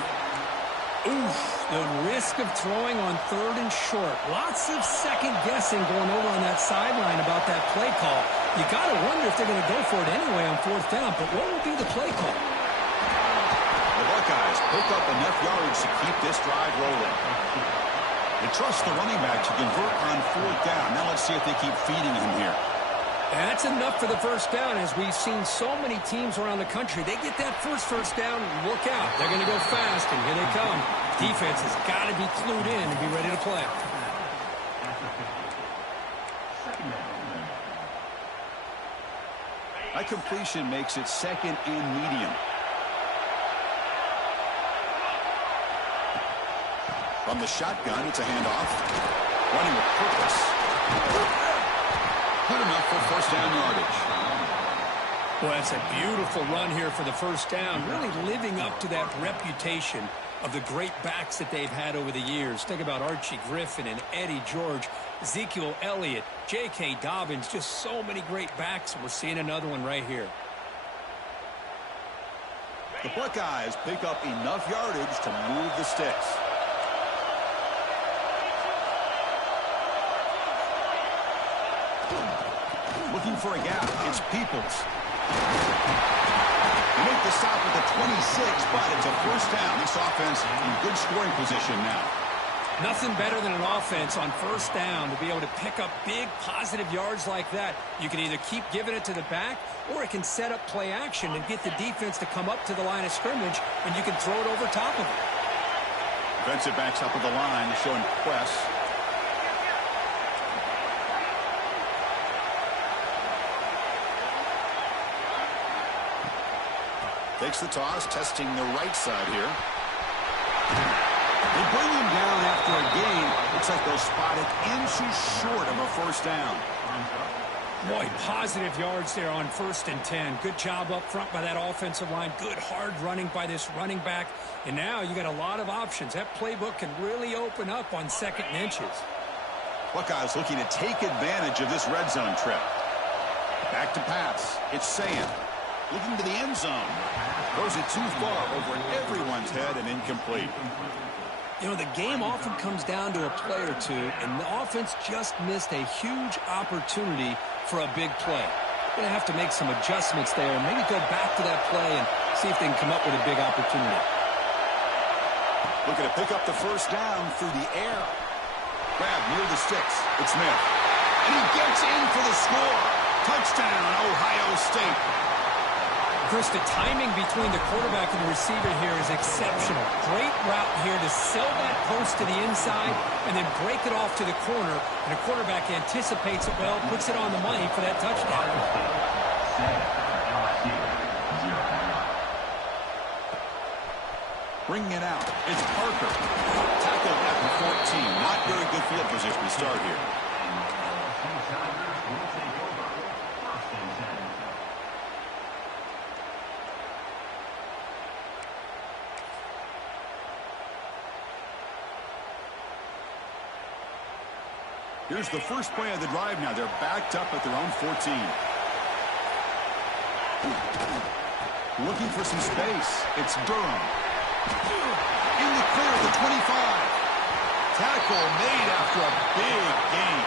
Oof, the risk of throwing on 3rd and short. Lots of second guessing going over on that sideline about that play call. You got to wonder if they're going to go for it anyway on 4th down, but what would be the play call? The Buckeyes pick up enough yardage to keep this drive rolling. They trust the running back to convert on 4th down. Now let's see if they keep feeding him here. That's enough for the 1st down, as we've seen so many teams around the country. They get that first down, look out. They're going to go fast, and here they come. Defense has got to be clued in and be ready to play. That completion makes it 2nd and medium. From the shotgun, it's a handoff. Running with purpose. Good enough for 1st down yardage. Well, that's a beautiful run here for the 1st down, really living up to that reputation of the great backs that they've had over the years. Think about Archie Griffin and Eddie George, Ezekiel Elliott, J.K. Dobbins, just so many great backs, and we're seeing another one right here. The Buckeyes pick up enough yardage to move the sticks. Looking for a gap, it's Peoples. They make the stop at the 26, but it's a 1st down. This offense in good scoring position now. Nothing better than an offense on 1st down to be able to pick up big positive yards like that. You can either keep giving it to the back, or it can set up play action and get the defense to come up to the line of scrimmage, and you can throw it over top of it. Defensive backs up of the line showing press. Takes the toss, testing the right side here. They bring him down after a gain. Looks like they'll spot it inches short of a 1st down. Boy, positive yards there on 1st and 10. Good job up front by that offensive line. Good hard running by this running back. And now you got a lot of options. That playbook can really open up on 2nd and inches. Buckeyes looking to take advantage of this red zone trip. Back to pass. It's Sayin. Looking to the end zone. Throws it too far over everyone's head and incomplete. You know, the game often comes down to a play or two, and the offense just missed a huge opportunity for a big play. Going to have to make some adjustments there, and maybe go back to that play and see if they can come up with a big opportunity. Looking to pick up the 1st down through the air. Grab near the sticks. It's Smith. And he gets in for the score. Touchdown, Ohio State. Chris, the timing between the quarterback and the receiver here is exceptional. Great route here to sell that post to the inside and then break it off to the corner. And the quarterback anticipates it well, puts it on the money for that touchdown. Bringing it out. It's Parker. Tackled at the 14. Not very good field position to start here. Here's the first play of the drive now. They're backed up at their own 14. Looking for some space. It's Durham. In the clear of the 25. Tackle made after a big gain.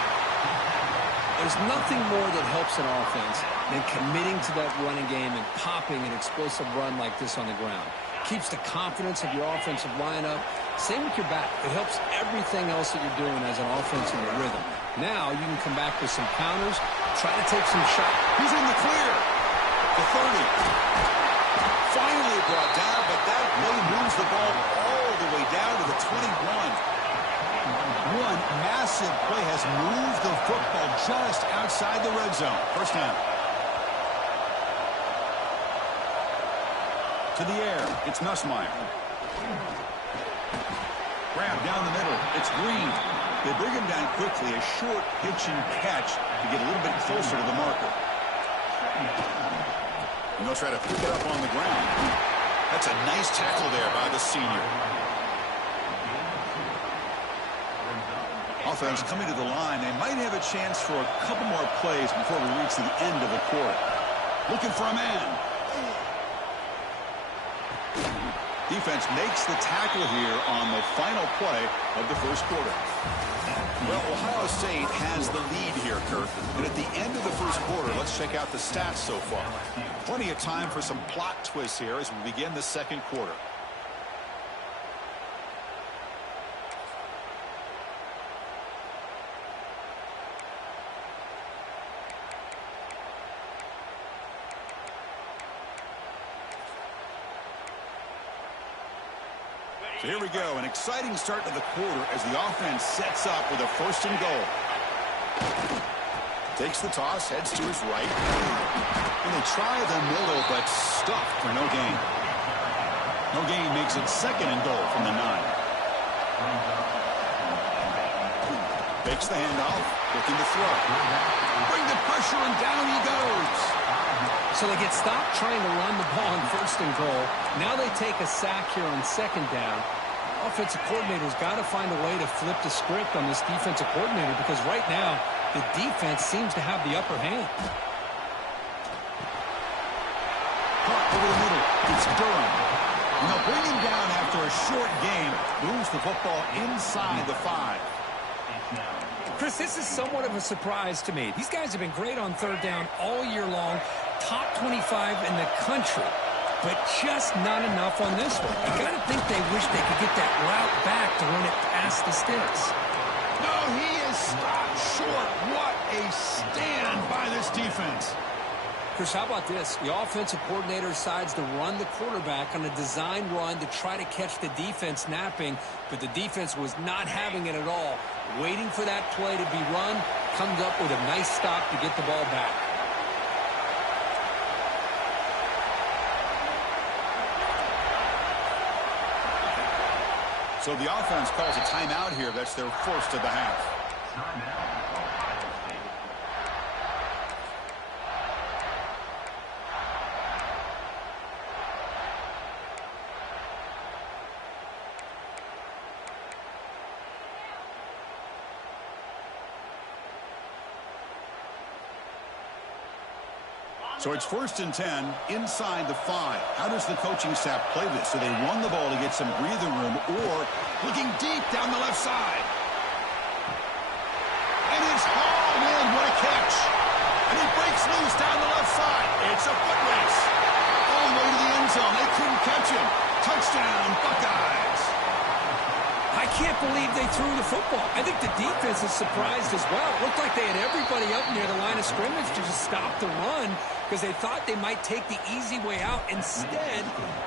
There's nothing more that helps an offense than committing to that running game and popping an explosive run like this on the ground. Keeps the confidence of your offensive lineup. Same with your back. It helps everything else that you're doing as an offense in your rhythm. Now you can come back with some counters, try to take some shots. He's in the clear. The 30. Finally brought down, but that play moves the ball all the way down to the 21. One massive play has moved the football just outside the red zone. 1st down. To the air. It's Nussmeier. Grab down the middle. It's Green. They bring him down quickly. A short pitch and catch to get a little bit closer to the marker. And they'll try to pick it up on the ground. That's a nice tackle there by the senior. Offense coming to the line. They might have a chance for a couple more plays before we reach the end of the quarter. Looking for a man. Defense makes the tackle here on the final play of the first quarter. Well, Ohio State has the lead here, Kirk. And at the end of the first quarter, let's check out the stats so far. Plenty of time for some plot twists here as we begin the second quarter. So here we go, an exciting start to the quarter as the offense sets up with a 1st and goal. Takes the toss, heads to his right. And they try the middle, but stuffed for no gain. No gain makes it 2nd and goal from the 9. Fakes the handoff, looking to throw. Bring the pressure, and down he goes. So they get stopped trying to run the ball on 1st and goal. Now they take a sack here on 2nd down. Offensive coordinator's got to find a way to flip the script on this defensive coordinator because right now the defense seems to have the upper hand. Caught over the middle. It's Durham. And they'll bring him down after a short game. Moves the football inside the 5. Chris, this is somewhat of a surprise to me. These guys have been great on 3rd down all year long. Top 25 in the country, but just not enough on this one. You got to think they wish they could get that route back to run it past the sticks. No, he is stopped short. What a stand by this defense. Chris, how about this? The offensive coordinator decides to run the quarterback on a design run to try to catch the defense napping, but the defense was not having it at all. Waiting for that play to be run, comes up with a nice stop to get the ball back. So the offense calls a timeout here. That's their 1st of the half. So it's 1st and 10 inside the 5. How does the coaching staff play this? Do they run the ball to get some breathing room or looking deep down the left side? And it's hauled in. What a catch. And he breaks loose down the left side. It's a foot race. All the way to the end zone. They couldn't catch him. Touchdown, Buckeyes. I can't believe they threw the football. I think the defense is surprised as well. It looked like they had everybody up near the line of scrimmage to just stop the run because they thought they might take the easy way out. Instead,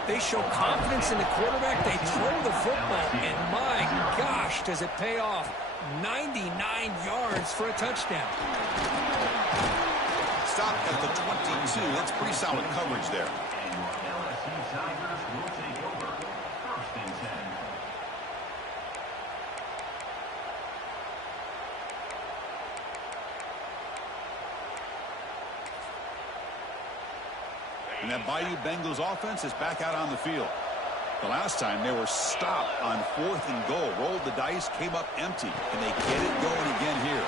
they show confidence in the quarterback. They throw the football, and my gosh, does it pay off. 99 yards for a touchdown. Stop at the 22. That's pretty solid coverage there. And that Bayou Bengals offense is back out on the field. The last time they were stopped on 4th and goal. Rolled the dice, came up empty. And they get it going again here.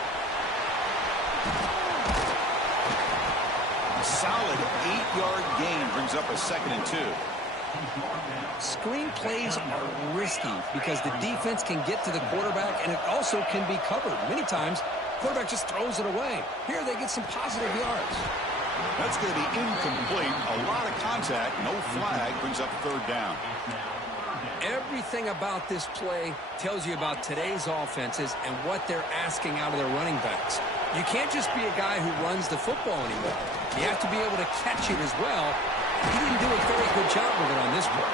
A solid 8-yard gain brings up a 2nd and 2. Screen plays are risky because the defense can get to the quarterback and it also can be covered. Many times, quarterback just throws it away. Here they get some positive yards. That's going to be incomplete. A lot of contact. No flag. Brings up 3rd down. Everything about this play tells you about today's offenses and what they're asking out of their running backs. You can't just be a guy who runs the football anymore. You have to be able to catch it as well. He didn't do a very good job with it on this play.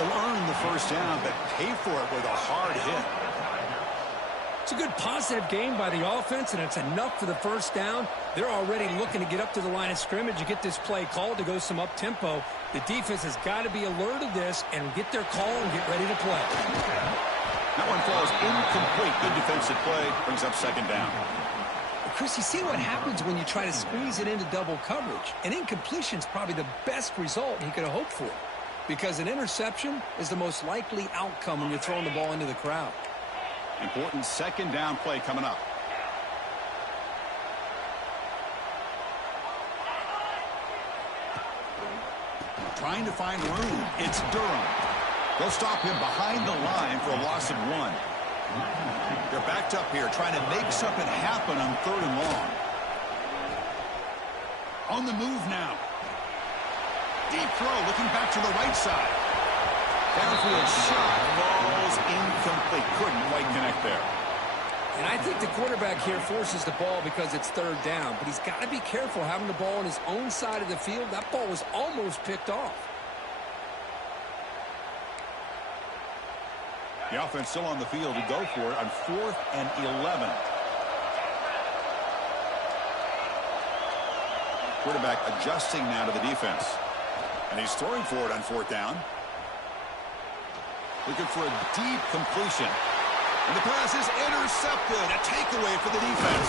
You'll earn the 1st down, but pay for it with a hard hit. It's a good positive game by the offense, and it's enough for the first down. They're already looking to get up to the line of scrimmage and get this play called to go some up-tempo. The defense has got to be alert of this and get their call and get ready to play. That one falls incomplete. Good defensive play. Brings up second down. Chris, you see what happens when you try to squeeze it into double coverage. An incompletion is probably the best result he could have hoped for, because an interception is the most likely outcome when you're throwing the ball into the crowd. Important second down play coming up. Trying to find room. It's Durham. They'll stop him behind the line for a loss of 1. They're backed up here, trying to make something happen on 3rd and long. On the move now. Deep throw, looking back to the right side. Downfield shot falls incomplete. Couldn't quite connect there. And I think the quarterback here forces the ball because it's 3rd down, but he's got to be careful having the ball on his own side of the field. That ball was almost picked off. The offense still on the field to go for it on 4th and 11. Quarterback adjusting now to the defense. And he's throwing for it on 4th down. Looking for a deep completion. And the pass is intercepted. A takeaway for the defense.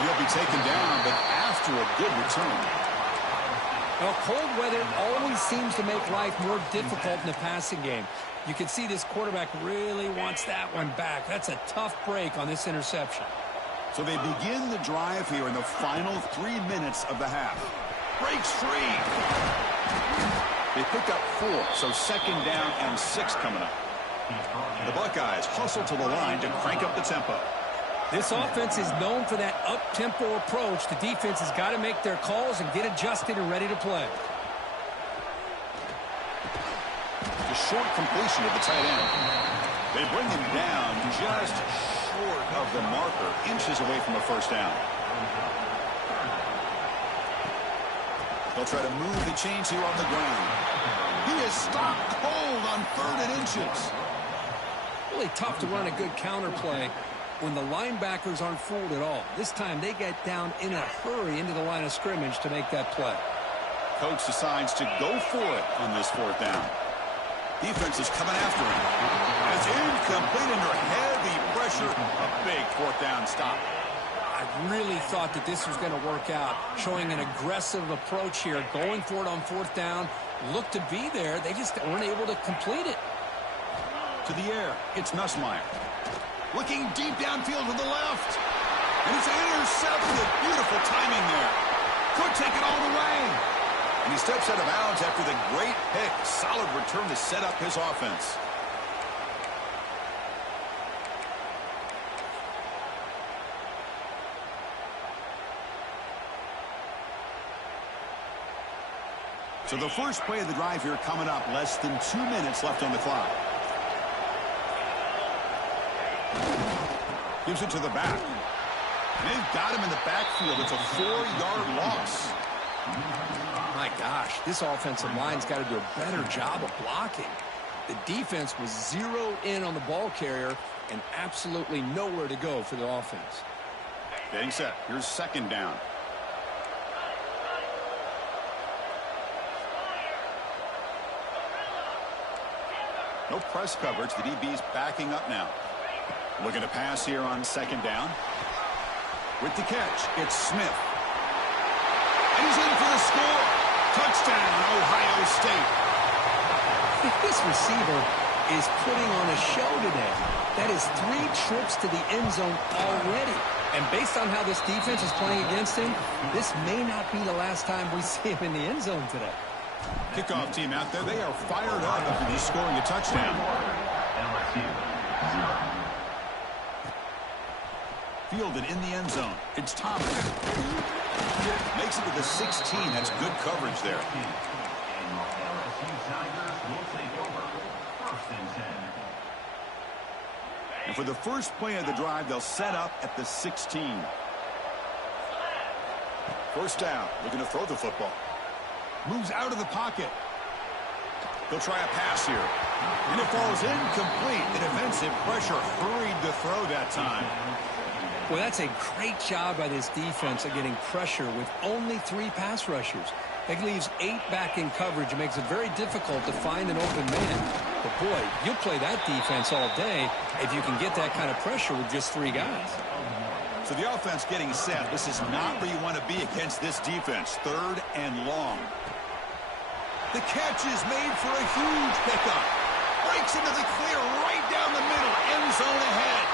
He'll be taken down, but after a good return. Well, cold weather always seems to make life more difficult in the passing game. You can see this quarterback really wants that one back. That's a tough break on this interception. So they begin the drive here in the final 3 minutes of the half. Breaks free. They pick up 4, so second down and 6 coming up. The Buckeyes hustle to the line to crank up the tempo. This offense is known for that up-tempo approach. The defense has got to make their calls and get adjusted and ready to play. The short completion of the tight end. They bring him down just short of the marker, inches away from a first down. They'll try to move the chains here on the ground. He is stopped cold on 3rd and inches. Really tough to run a good counter play when the linebackers aren't fooled at all. This time they get down in a hurry into the line of scrimmage to make that play. Coach decides to go for it on this 4th down. Defense is coming after him. And it's incomplete under heavy pressure. A big 4th down stop. I really thought that this was going to work out, showing an aggressive approach here, going for it on 4th down. Looked to be there. They just weren't able to complete it. To the air, it's Nussmeier. Looking deep downfield to the left. And it's intercepted. Beautiful timing there. Could take it all the way. And he steps out of bounds after the great pick. Solid return to set up his offense. So the first play of the drive here coming up. Less than 2 minutes left on the clock. Gives it to the back. And they've got him in the backfield. It's a 4-yard loss. My gosh, this offensive line's got to do a better job of blocking. The defense was zeroed in on the ball carrier and absolutely nowhere to go for the offense. Getting set. Here's second down. No press coverage. The DB's backing up now. Looking to pass here on second down. With the catch, it's Smith. And he's in for the score. Touchdown, Ohio State. This receiver is putting on a show today. That is 3 trips to the end zone already. And based on how this defense is playing against him, this may not be the last time we see him in the end zone today. Kickoff team out there. They are fired up after just scoring a touchdown. Fielded in the end zone. It's Thomas. Makes it to the 16. That's good coverage there. And for the first play of the drive, they'll set up at the 16. First down. Looking to throw the football. Moves out of the pocket. He'll try a pass here. And it falls incomplete. The defensive pressure hurried to throw that time. Well, that's a great job by this defense of getting pressure with only 3 pass rushers. That leaves 8 back in coverage and makes it very difficult to find an open man. But, boy, you'll play that defense all day if you can get that kind of pressure with just 3 guys. So the offense getting set. This is not where you want to be against this defense. 3rd and long. The catch is made for a huge pickup. Breaks into the clear right down the middle. End zone ahead.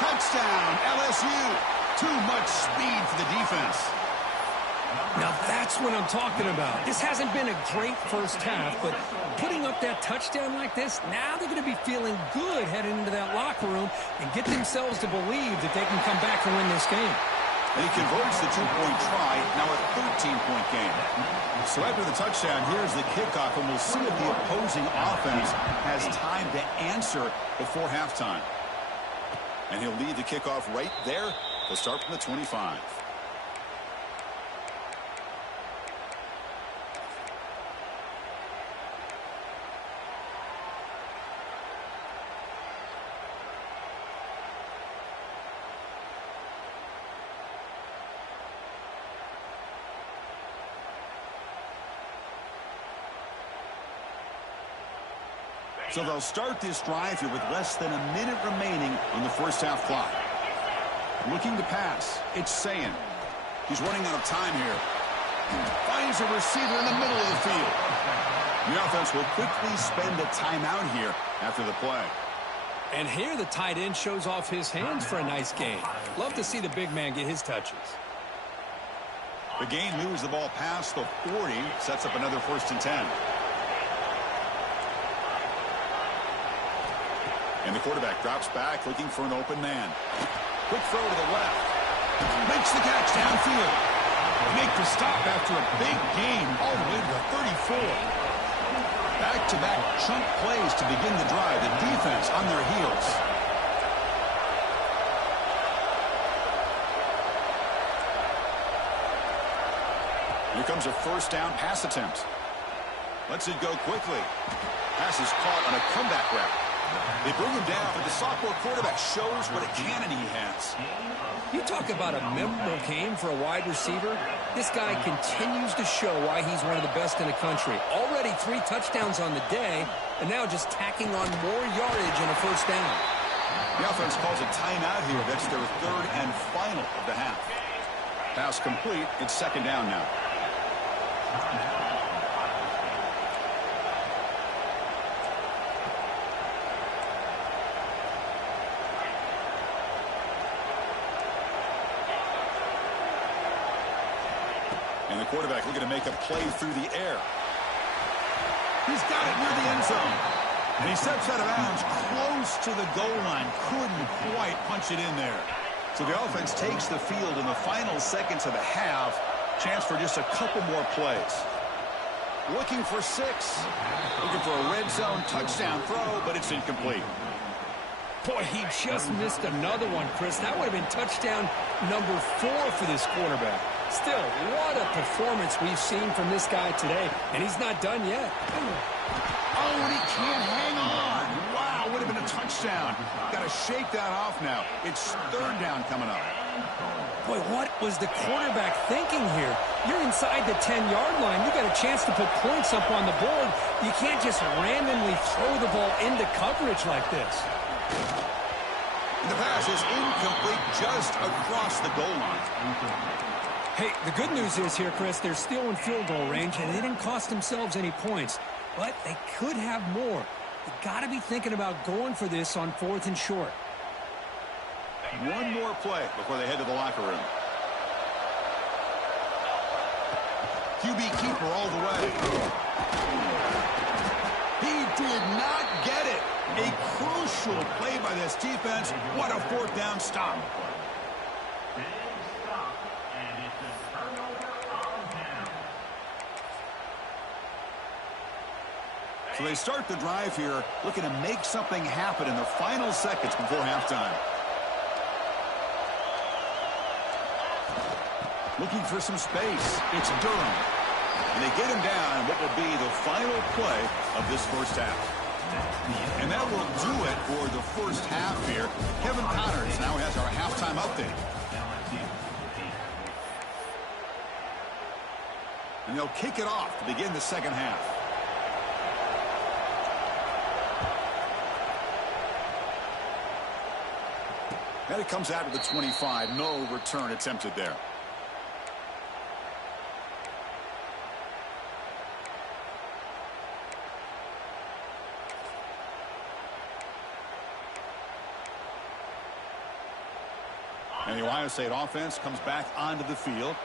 Touchdown, LSU. Too much speed for the defense. Now that's what I'm talking about. This hasn't been a great first half, but putting up that touchdown like this, now they're going to be feeling good heading into that locker room and get themselves to believe that they can come back and win this game. And he converts the 2-point try, now a 13-point game. So after the touchdown, here's the kickoff, and we'll see if the opposing offense has time to answer before halftime. And he'll lead the kickoff right there. They'll start from the 25. So they'll start this drive here with less than a minute remaining on the first half clock. Looking to pass. It's Sayin. He's running out of time here. Finds a receiver in the middle of the field. The offense will quickly spend a timeout here after the play. And here the tight end shows off his hands for a nice gain. Love to see the big man get his touches. The gain moves the ball past the 40. Sets up another 1st and 10. And the quarterback drops back, looking for an open man. Quick throw to the left. Makes the catch downfield. Make the stop after a big gain all the way to the 34. Back-to-back chunk plays to begin the drive. The defense on their heels. Here comes a 1st down pass attempt. Lets it go quickly. Pass is caught on a comeback route. They bring him down, but the sophomore quarterback shows what a cannon he has. You talk about a memorable game for a wide receiver. This guy continues to show why he's one of the best in the country. Already 3 touchdowns on the day, and now just tacking on more yardage in a 1st down. The offense calls a timeout here. That's their 3rd and final of the half. Pass complete. It's 2nd down now. And the quarterback looking to make a play through the air. He's got it near the end zone. And he steps out of bounds close to the goal line. Couldn't quite punch it in there. So the offense takes the field in the final seconds of the half. Chance for just a couple more plays. Looking for 6. Looking for a red zone touchdown throw, but it's incomplete. Boy, he just missed another one, Chris. That would have been touchdown number 4 for this quarterback. Still, what a performance we've seen from this guy today, and he's not done yet. Oh, and he can't hang on. Wow, would have been a touchdown. Got to shake that off now. It's 3rd down coming up. Boy, what was the quarterback thinking here? You're inside the 10-yard line. You got a chance to put points up on the board. You can't just randomly throw the ball into coverage like this. The pass is incomplete just across the goal line. Hey, the good news is here, Chris, they're still in field goal range, and they didn't cost themselves any points. But they could have more. You got to be thinking about going for this on 4th and short. One more play before they head to the locker room. QB keeper all the way. He did not get it. A crucial play by this defense. What a 4th down stop. Big stop, and it's a turnover on down. So they start the drive here, looking to make something happen in the final seconds before halftime. Looking for some space. It's Durham. And they get him down in what will be the final play of this first half. And that will do it for the first half here. Kevin Connors now has our halftime update. And they'll kick it off to begin the second half. And it comes out to the 25. No return attempted there. And the Ohio State offense comes back onto the field.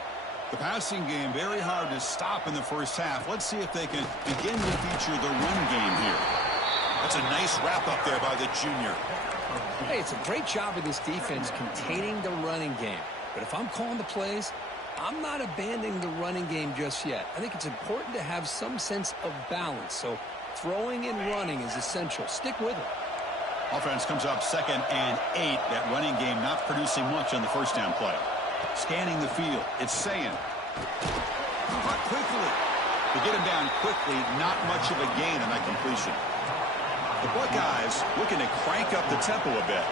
The passing game very hard to stop in the first half. Let's see if they can begin to feature the run game here. That's a nice wrap up there by the junior. Hey, it's a great job of this defense containing the running game. But if I'm calling the plays, I'm not abandoning the running game just yet. I think it's important to have some sense of balance. So throwing and running is essential. Stick with it. Offense comes up 2nd and 8. That running game not producing much on the first down play. Scanning the field. It's saying. But quickly. To get him down quickly, not much of a gain on that completion. The Buckeyes looking to crank up the tempo a bit.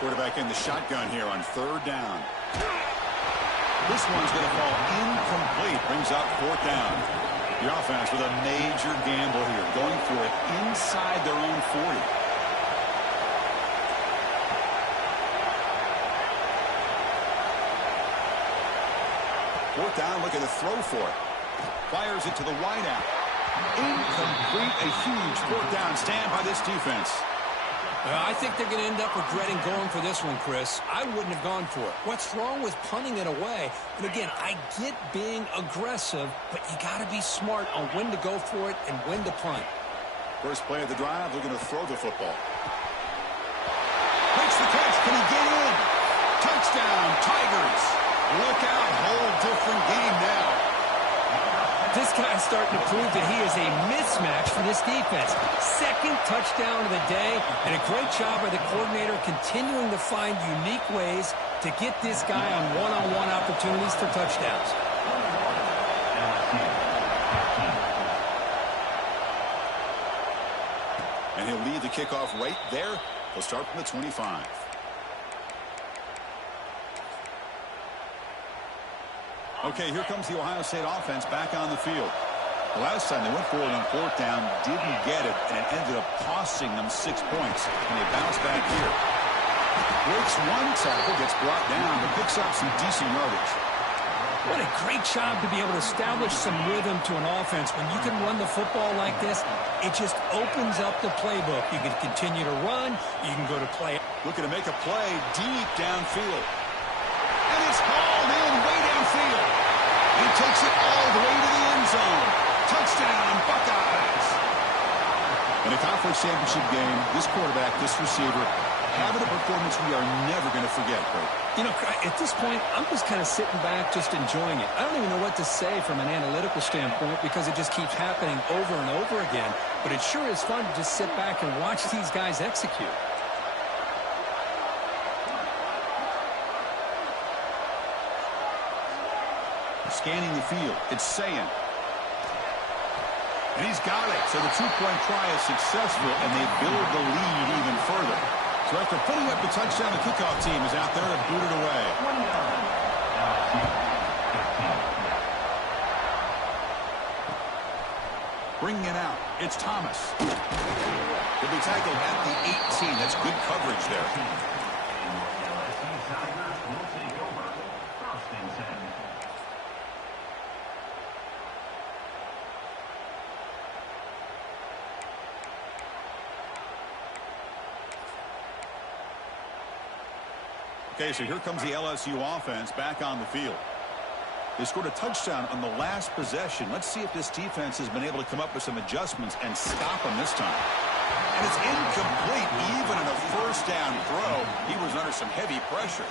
Quarterback in the shotgun here on 3rd down. This one's going to fall incomplete. Brings up 4th down. The offense with a major gamble here. Going for it inside their own 40. 4th down, look at the throw for it. Fires it to the wideout. Incomplete, a huge 4th down stand by this defense. I think they're going to end up regretting going for this one, Chris. I wouldn't have gone for it. What's wrong with punting it away? And again, I get being aggressive, but you got to be smart on when to go for it and when to punt. First play of the drive, looking to throw the football. Makes the catch. Can he get in? Touchdown, Tigers. Look out, whole different game now. This guy's starting to prove that he is a mismatch for this defense. 2nd touchdown of the day, and a great job by the coordinator continuing to find unique ways to get this guy on one-on-one opportunities for touchdowns. And he'll lead the kickoff right there. He'll start from the 25. Okay, here comes the Ohio State offense back on the field. The last time they went for it on 4th down, didn't get it, and it ended up costing them 6 points. And they bounce back here. Breaks one tackle, gets brought down, but picks up some decent yardage. What a great job to be able to establish some rhythm to an offense. When you can run the football like this, it just opens up the playbook. You can continue to run. You can go to play. Looking to make a play deep downfield. And it's hauled in way downfield. He takes it all the way to the end zone. Touchdown, Buckeyes. In a conference championship game, this quarterback, this receiver, having a performance we are never going to forget, Craig. You know, at this point, I'm just kind of sitting back, just enjoying it. I don't even know what to say from an analytical standpoint because it just keeps happening over and over again. But it sure is fun to just sit back and watch these guys execute. Scanning the field. It's saying. And he's got it. So the 2-point try is successful, and they build the lead even further. So after putting up the touchdown, the kickoff team is out there to boot it away. Bringing it out. It's Thomas. He'll be tackled at the 18. That's good coverage there. Okay, so here comes the LSU offense back on the field. They scored a touchdown on the last possession. Let's see if this defense has been able to come up with some adjustments and stop them this time. And it's incomplete. Even in a first down throw, he was under some heavy pressure.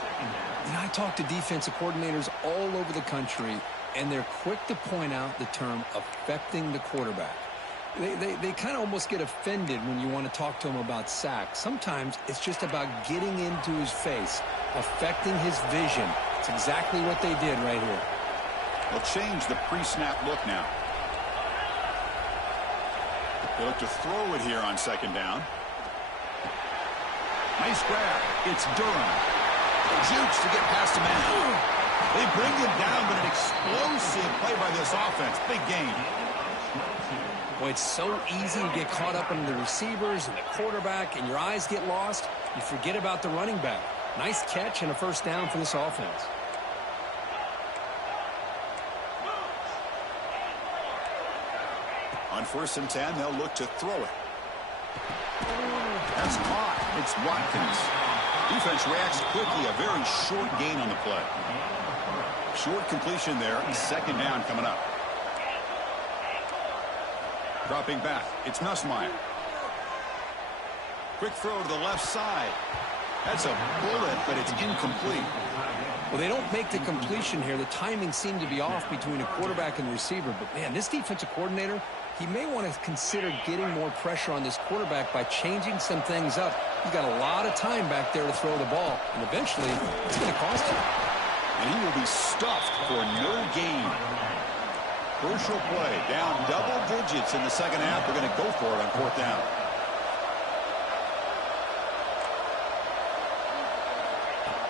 And I talk to defensive coordinators all over the country, and they're quick to point out the term affecting the quarterback. They kind of almost get offended when you want to talk to them about sacks. Sometimes it's just about getting into his face, affecting his vision. It's exactly what they did right here. They'll change the pre-snap look now. They look to throw it here on second down. Nice grab. It's Durham. Jukes to get past a man. They bring him down, but an explosive play by this offense. Big game. Boy, it's so easy to get caught up in the receivers and the quarterback, and your eyes get lost. You forget about the running back. Nice catch and a first down for this offense. On 1st and 10, they'll look to throw it. That's caught. It's Watkins. Defense reacts quickly. A very short gain on the play. Short completion there. Second down coming up. Dropping back. It's Nussmeier. Quick throw to the left side. That's a bullet, but it's incomplete. Well, they don't make the completion here. The timing seemed to be off between a quarterback and the receiver. But, man, this defensive coordinator, he may want to consider getting more pressure on this quarterback by changing some things up. He's got a lot of time back there to throw the ball. And eventually, it's going to cost him. And he will be stuffed for no gain. Crucial play. Down double digits in the second half. They're going to go for it on 4th down.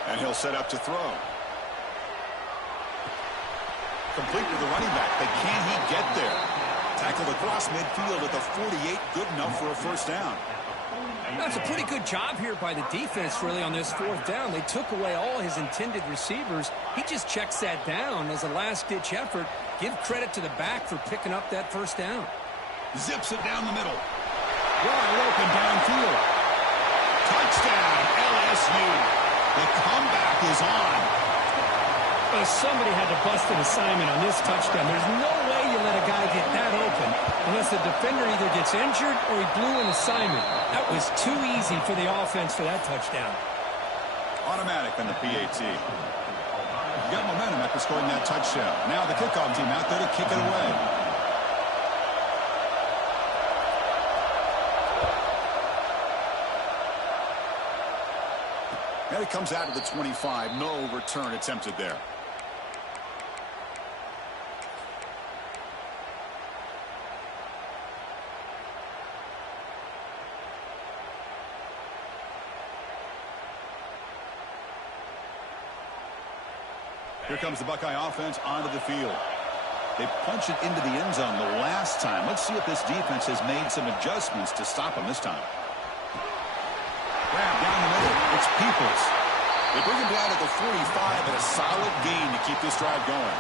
And he'll set up to throw. Complete to the running back. But can he get there? Tackled across midfield at the 48. Good enough for a first down. That's a pretty good job here by the defense, really, on this 4th down. They took away all his intended receivers. He just checks that down as a last-ditch effort. Give credit to the back for picking up that first down. Zips it down the middle. Wide open downfield. Touchdown, LSU. The comeback is on. Well, somebody had to bust an assignment on this touchdown. There's no way you let a guy get that open unless the defender either gets injured or he blew an assignment. That was too easy for the offense for that touchdown. Automatic on the PAT. You got momentum after scoring that touchdown. Now the kickoff team out there to kick it away. And it comes out to the 25. No return attempted there. Here comes the Buckeye offense onto the field. They punched it into the end zone the last time. Let's see if this defense has made some adjustments to stop them this time. Grab down the middle. It's Peoples. They bring him down at the 45 and a solid gain to keep this drive going.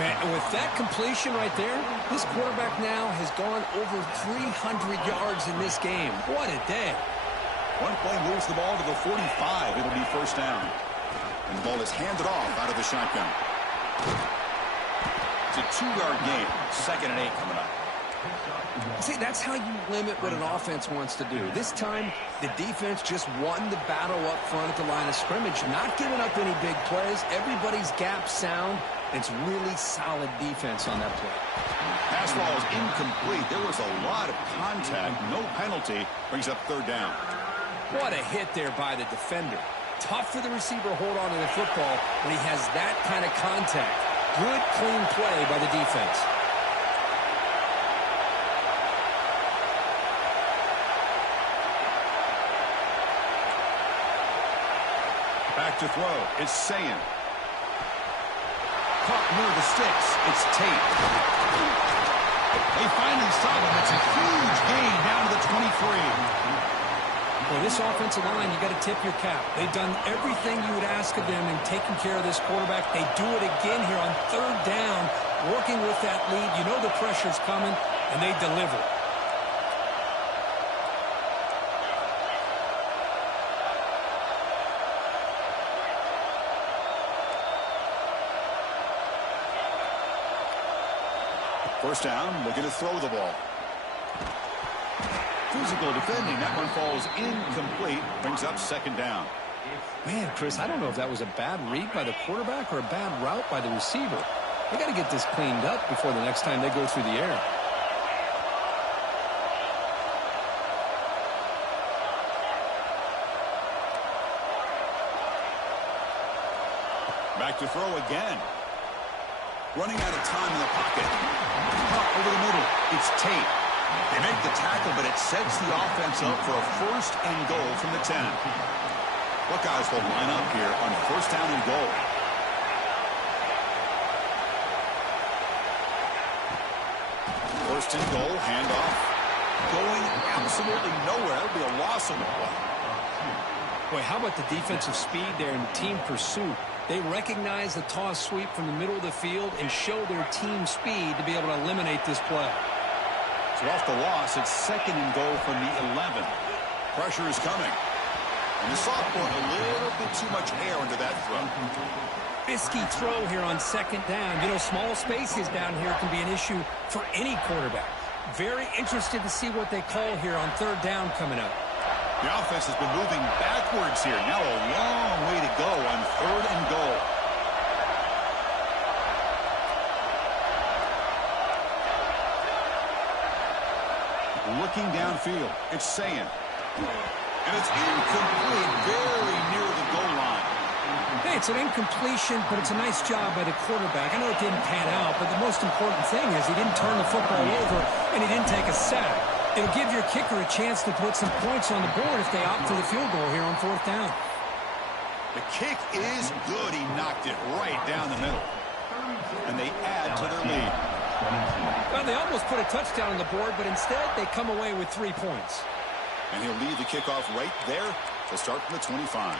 Man, and with that completion right there, this quarterback now has gone over 300 yards in this game. What a day. One play moves the ball to the 45. It'll be first down. And the ball is handed off out of the shotgun. It's a 2-yard gain. 2nd and 8 coming up. See, that's how you limit what an offense wants to do. This time, the defense just won the battle up front at the line of scrimmage, not giving up any big plays. Everybody's gap sound. It's really solid defense on that play. Pass ball is incomplete. There was a lot of contact. No penalty. Brings up 3rd down. What a hit there by the defender. Tough for the receiver to hold on to the football when he has that kind of contact. Good, clean play by the defense. Back to throw. It's Sayin. Caught near the sticks. It's Tate. They finally saw him. It's a huge gain down to the 23. Well, this offensive line, you got to tip your cap. They've done everything you would ask of them in taking care of this quarterback. They do it again here on 3rd down, working with that lead. You know the pressure's coming, and they deliver. First down, looking to throw the ball. Physical defending. That one falls incomplete. Brings up 2nd down. Man, Chris, I don't know if that was a bad read by the quarterback or a bad route by the receiver. They got to get this cleaned up before the next time they go through the air. Back to throw again. Running out of time in the pocket. Caught over the middle. It's Tate. They make the tackle, but it sets the offense up for a 1st and goal from the 10. Buckeyes will line up here on 1st down and goal. First and goal, handoff. Going absolutely nowhere. It'll be a loss of the play. Boy, how about the defensive speed there in team pursuit? They recognize the toss sweep from the middle of the field and show their team speed to be able to eliminate this play. So off the loss, it's 2nd and goal from the 11. Pressure is coming. And the sophomore, a little bit too much air into that throw. Risky throw here on 2nd down. You know, small spaces down here can be an issue for any quarterback. Very interested to see what they call here on 3rd down coming up. The offense has been moving backwards here. Now a long way to go on 3rd and goal. Looking downfield. It's Sayin. And it's incomplete, very near the goal line. Hey, it's an incompletion, but it's a nice job by the quarterback. I know it didn't pan out, but the most important thing is he didn't turn the football over and he didn't take a sack. It'll give your kicker a chance to put some points on the board if they opt for the field goal here on 4th down. The kick is good. He knocked it right down the middle. And they add to their lead. Well, they almost put a touchdown on the board, but instead they come away with 3 points. And he'll lead the kickoff right there to start from the 25.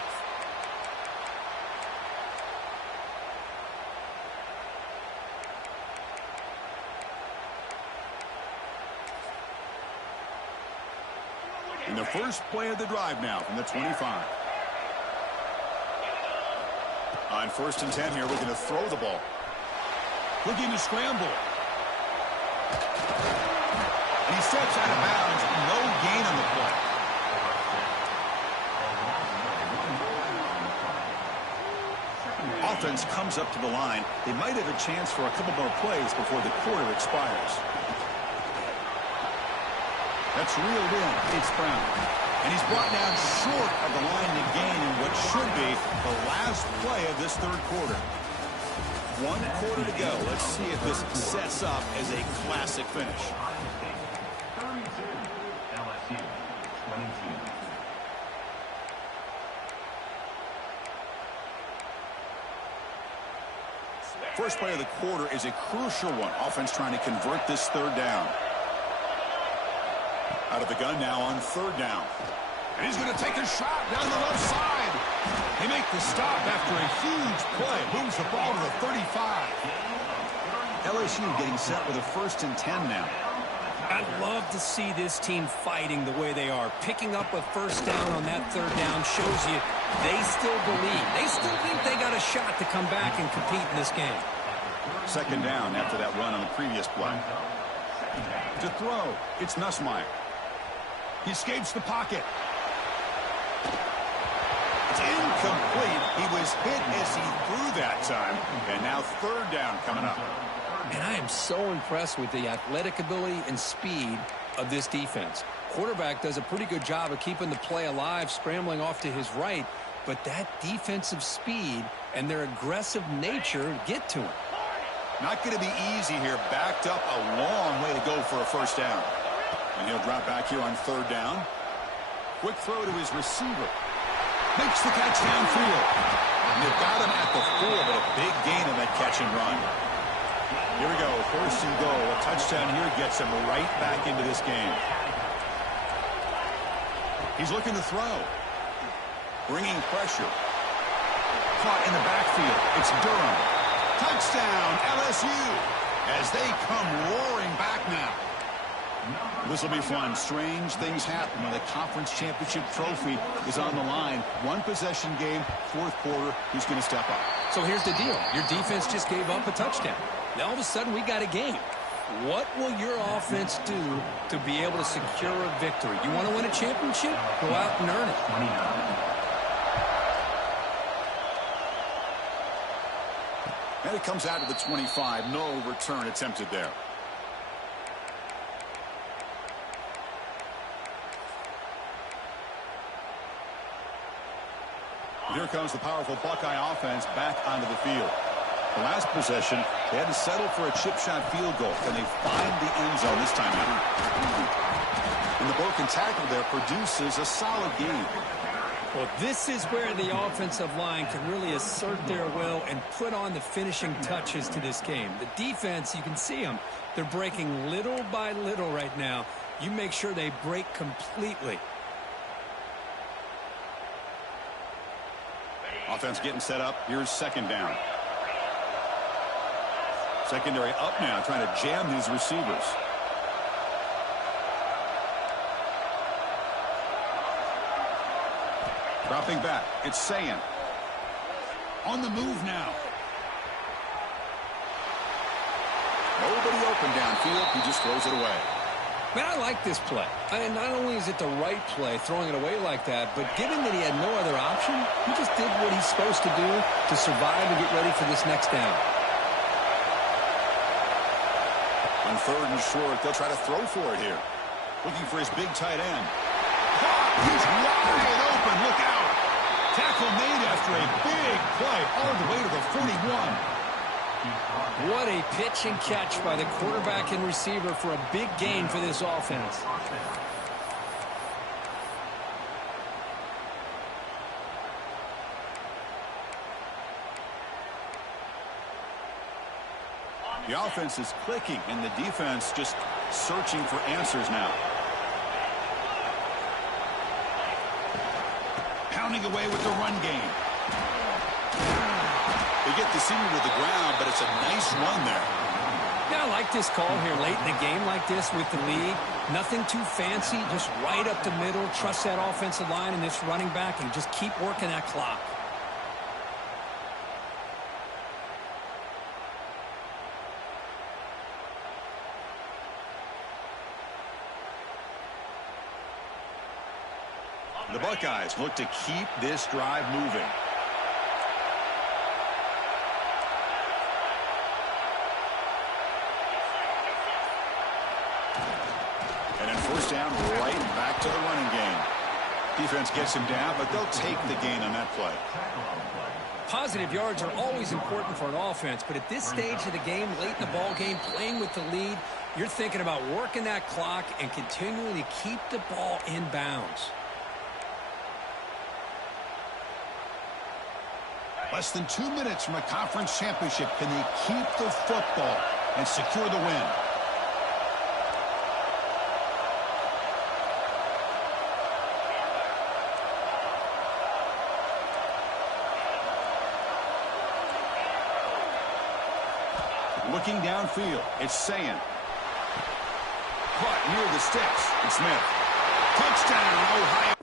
And the first play of the drive now from the 25. On 1st and 10 here, we're going to throw the ball. Looking to scramble. And he steps out of bounds. No gain on the play. Offense comes up to the line. They might have a chance for a couple more plays before the quarter expires. That's reeled in. It's Brown. And he's brought down short of the line to gain in what should be the last play of this 3rd quarter. 1 quarter to go. Let's see if this sets up as a classic finish. 32, LSU, 22. First play of the quarter is a crucial one. Offense trying to convert this 3rd down. Out of the gun now on 3rd down. And he's going to take a shot down the left side. They make the stop after a huge play. Moves the ball to the 35. LSU getting set with a 1st and 10 now. I'd love to see this team fighting the way they are. Picking up a 1st down on that 3rd down shows you they still believe. They still think they got a shot to come back and compete in this game. 2nd down after that run on the previous play. To throw, it's Nussmeier. He escapes the pocket. It's incomplete. He was hit as he threw that time. And now 3rd down coming up. And I am so impressed with the athletic ability and speed of this defense. Quarterback does a pretty good job of keeping the play alive, scrambling off to his right. But that defensive speed and their aggressive nature get to him. Not going to be easy here. Backed up a long way to go for a 1st down. And he'll drop back here on 3rd down. Quick throw to his receiver. Makes the catch downfield. And they've got him at the 4, but a big gain on that catch and run. Here we go, 1st and goal. A touchdown here gets him right back into this game. He's looking to throw. Bringing pressure. Caught in the backfield. It's Durham. Touchdown, LSU, as they come roaring back now. This will be fun. Strange things happen when the conference championship trophy is on the line. 1 possession game, 4th quarter. Who's going to step up? So here's the deal. Your defense just gave up a touchdown. Now all of a sudden we got a game. What will your offense do to be able to secure a victory? You want to win a championship? Go out and earn it. And it comes out to the 25. No return attempted there. Here comes the powerful Buckeye offense back onto the field. The last possession, they had to settle for a chip shot field goal. Can they find the end zone this time out? And the broken tackle there produces a solid game. Well, this is where the offensive line can really assert their will and put on the finishing touches to this game. The defense, you can see them. They're breaking little by little right now. You make sure they break completely. Offense getting set up. Here's second down. Secondary up now, trying to jam these receivers. Dropping back. It's Sayan. On the move now. Nobody open downfield. He just throws it away. Man, I like this play. And not only is it the right play, throwing it away like that, but given that he had no other option, he just did what he's supposed to do to survive and get ready for this next down. On third and short, they'll try to throw for it here. Looking for his big tight end. He's wide open. Look out. Tackle made after a big play all the way to the 41. What a pitch and catch by the quarterback and receiver for a big gain for this offense. The offense is clicking, and the defense just searching for answers now. Pounding away with the run game. They get the senior to the ground, but it's a nice run there. Yeah, I like this call here late in the game like this with the lead. Nothing too fancy, just right up the middle. Trust that offensive line and this running back and just keep working that clock. The Buckeyes look to keep this drive moving. And then first down, right back to the running game. Defense gets him down, but they'll take the gain on that play. Positive yards are always important for an offense, but at this stage of the game, late in the ball game, playing with the lead, you're thinking about working that clock and continuing to keep the ball in bounds. Less than 2 minutes from a conference championship. Can they keep the football and secure the win? Looking downfield, it's Sayan. Caught near the sticks. And Smith. Touchdown, Ohio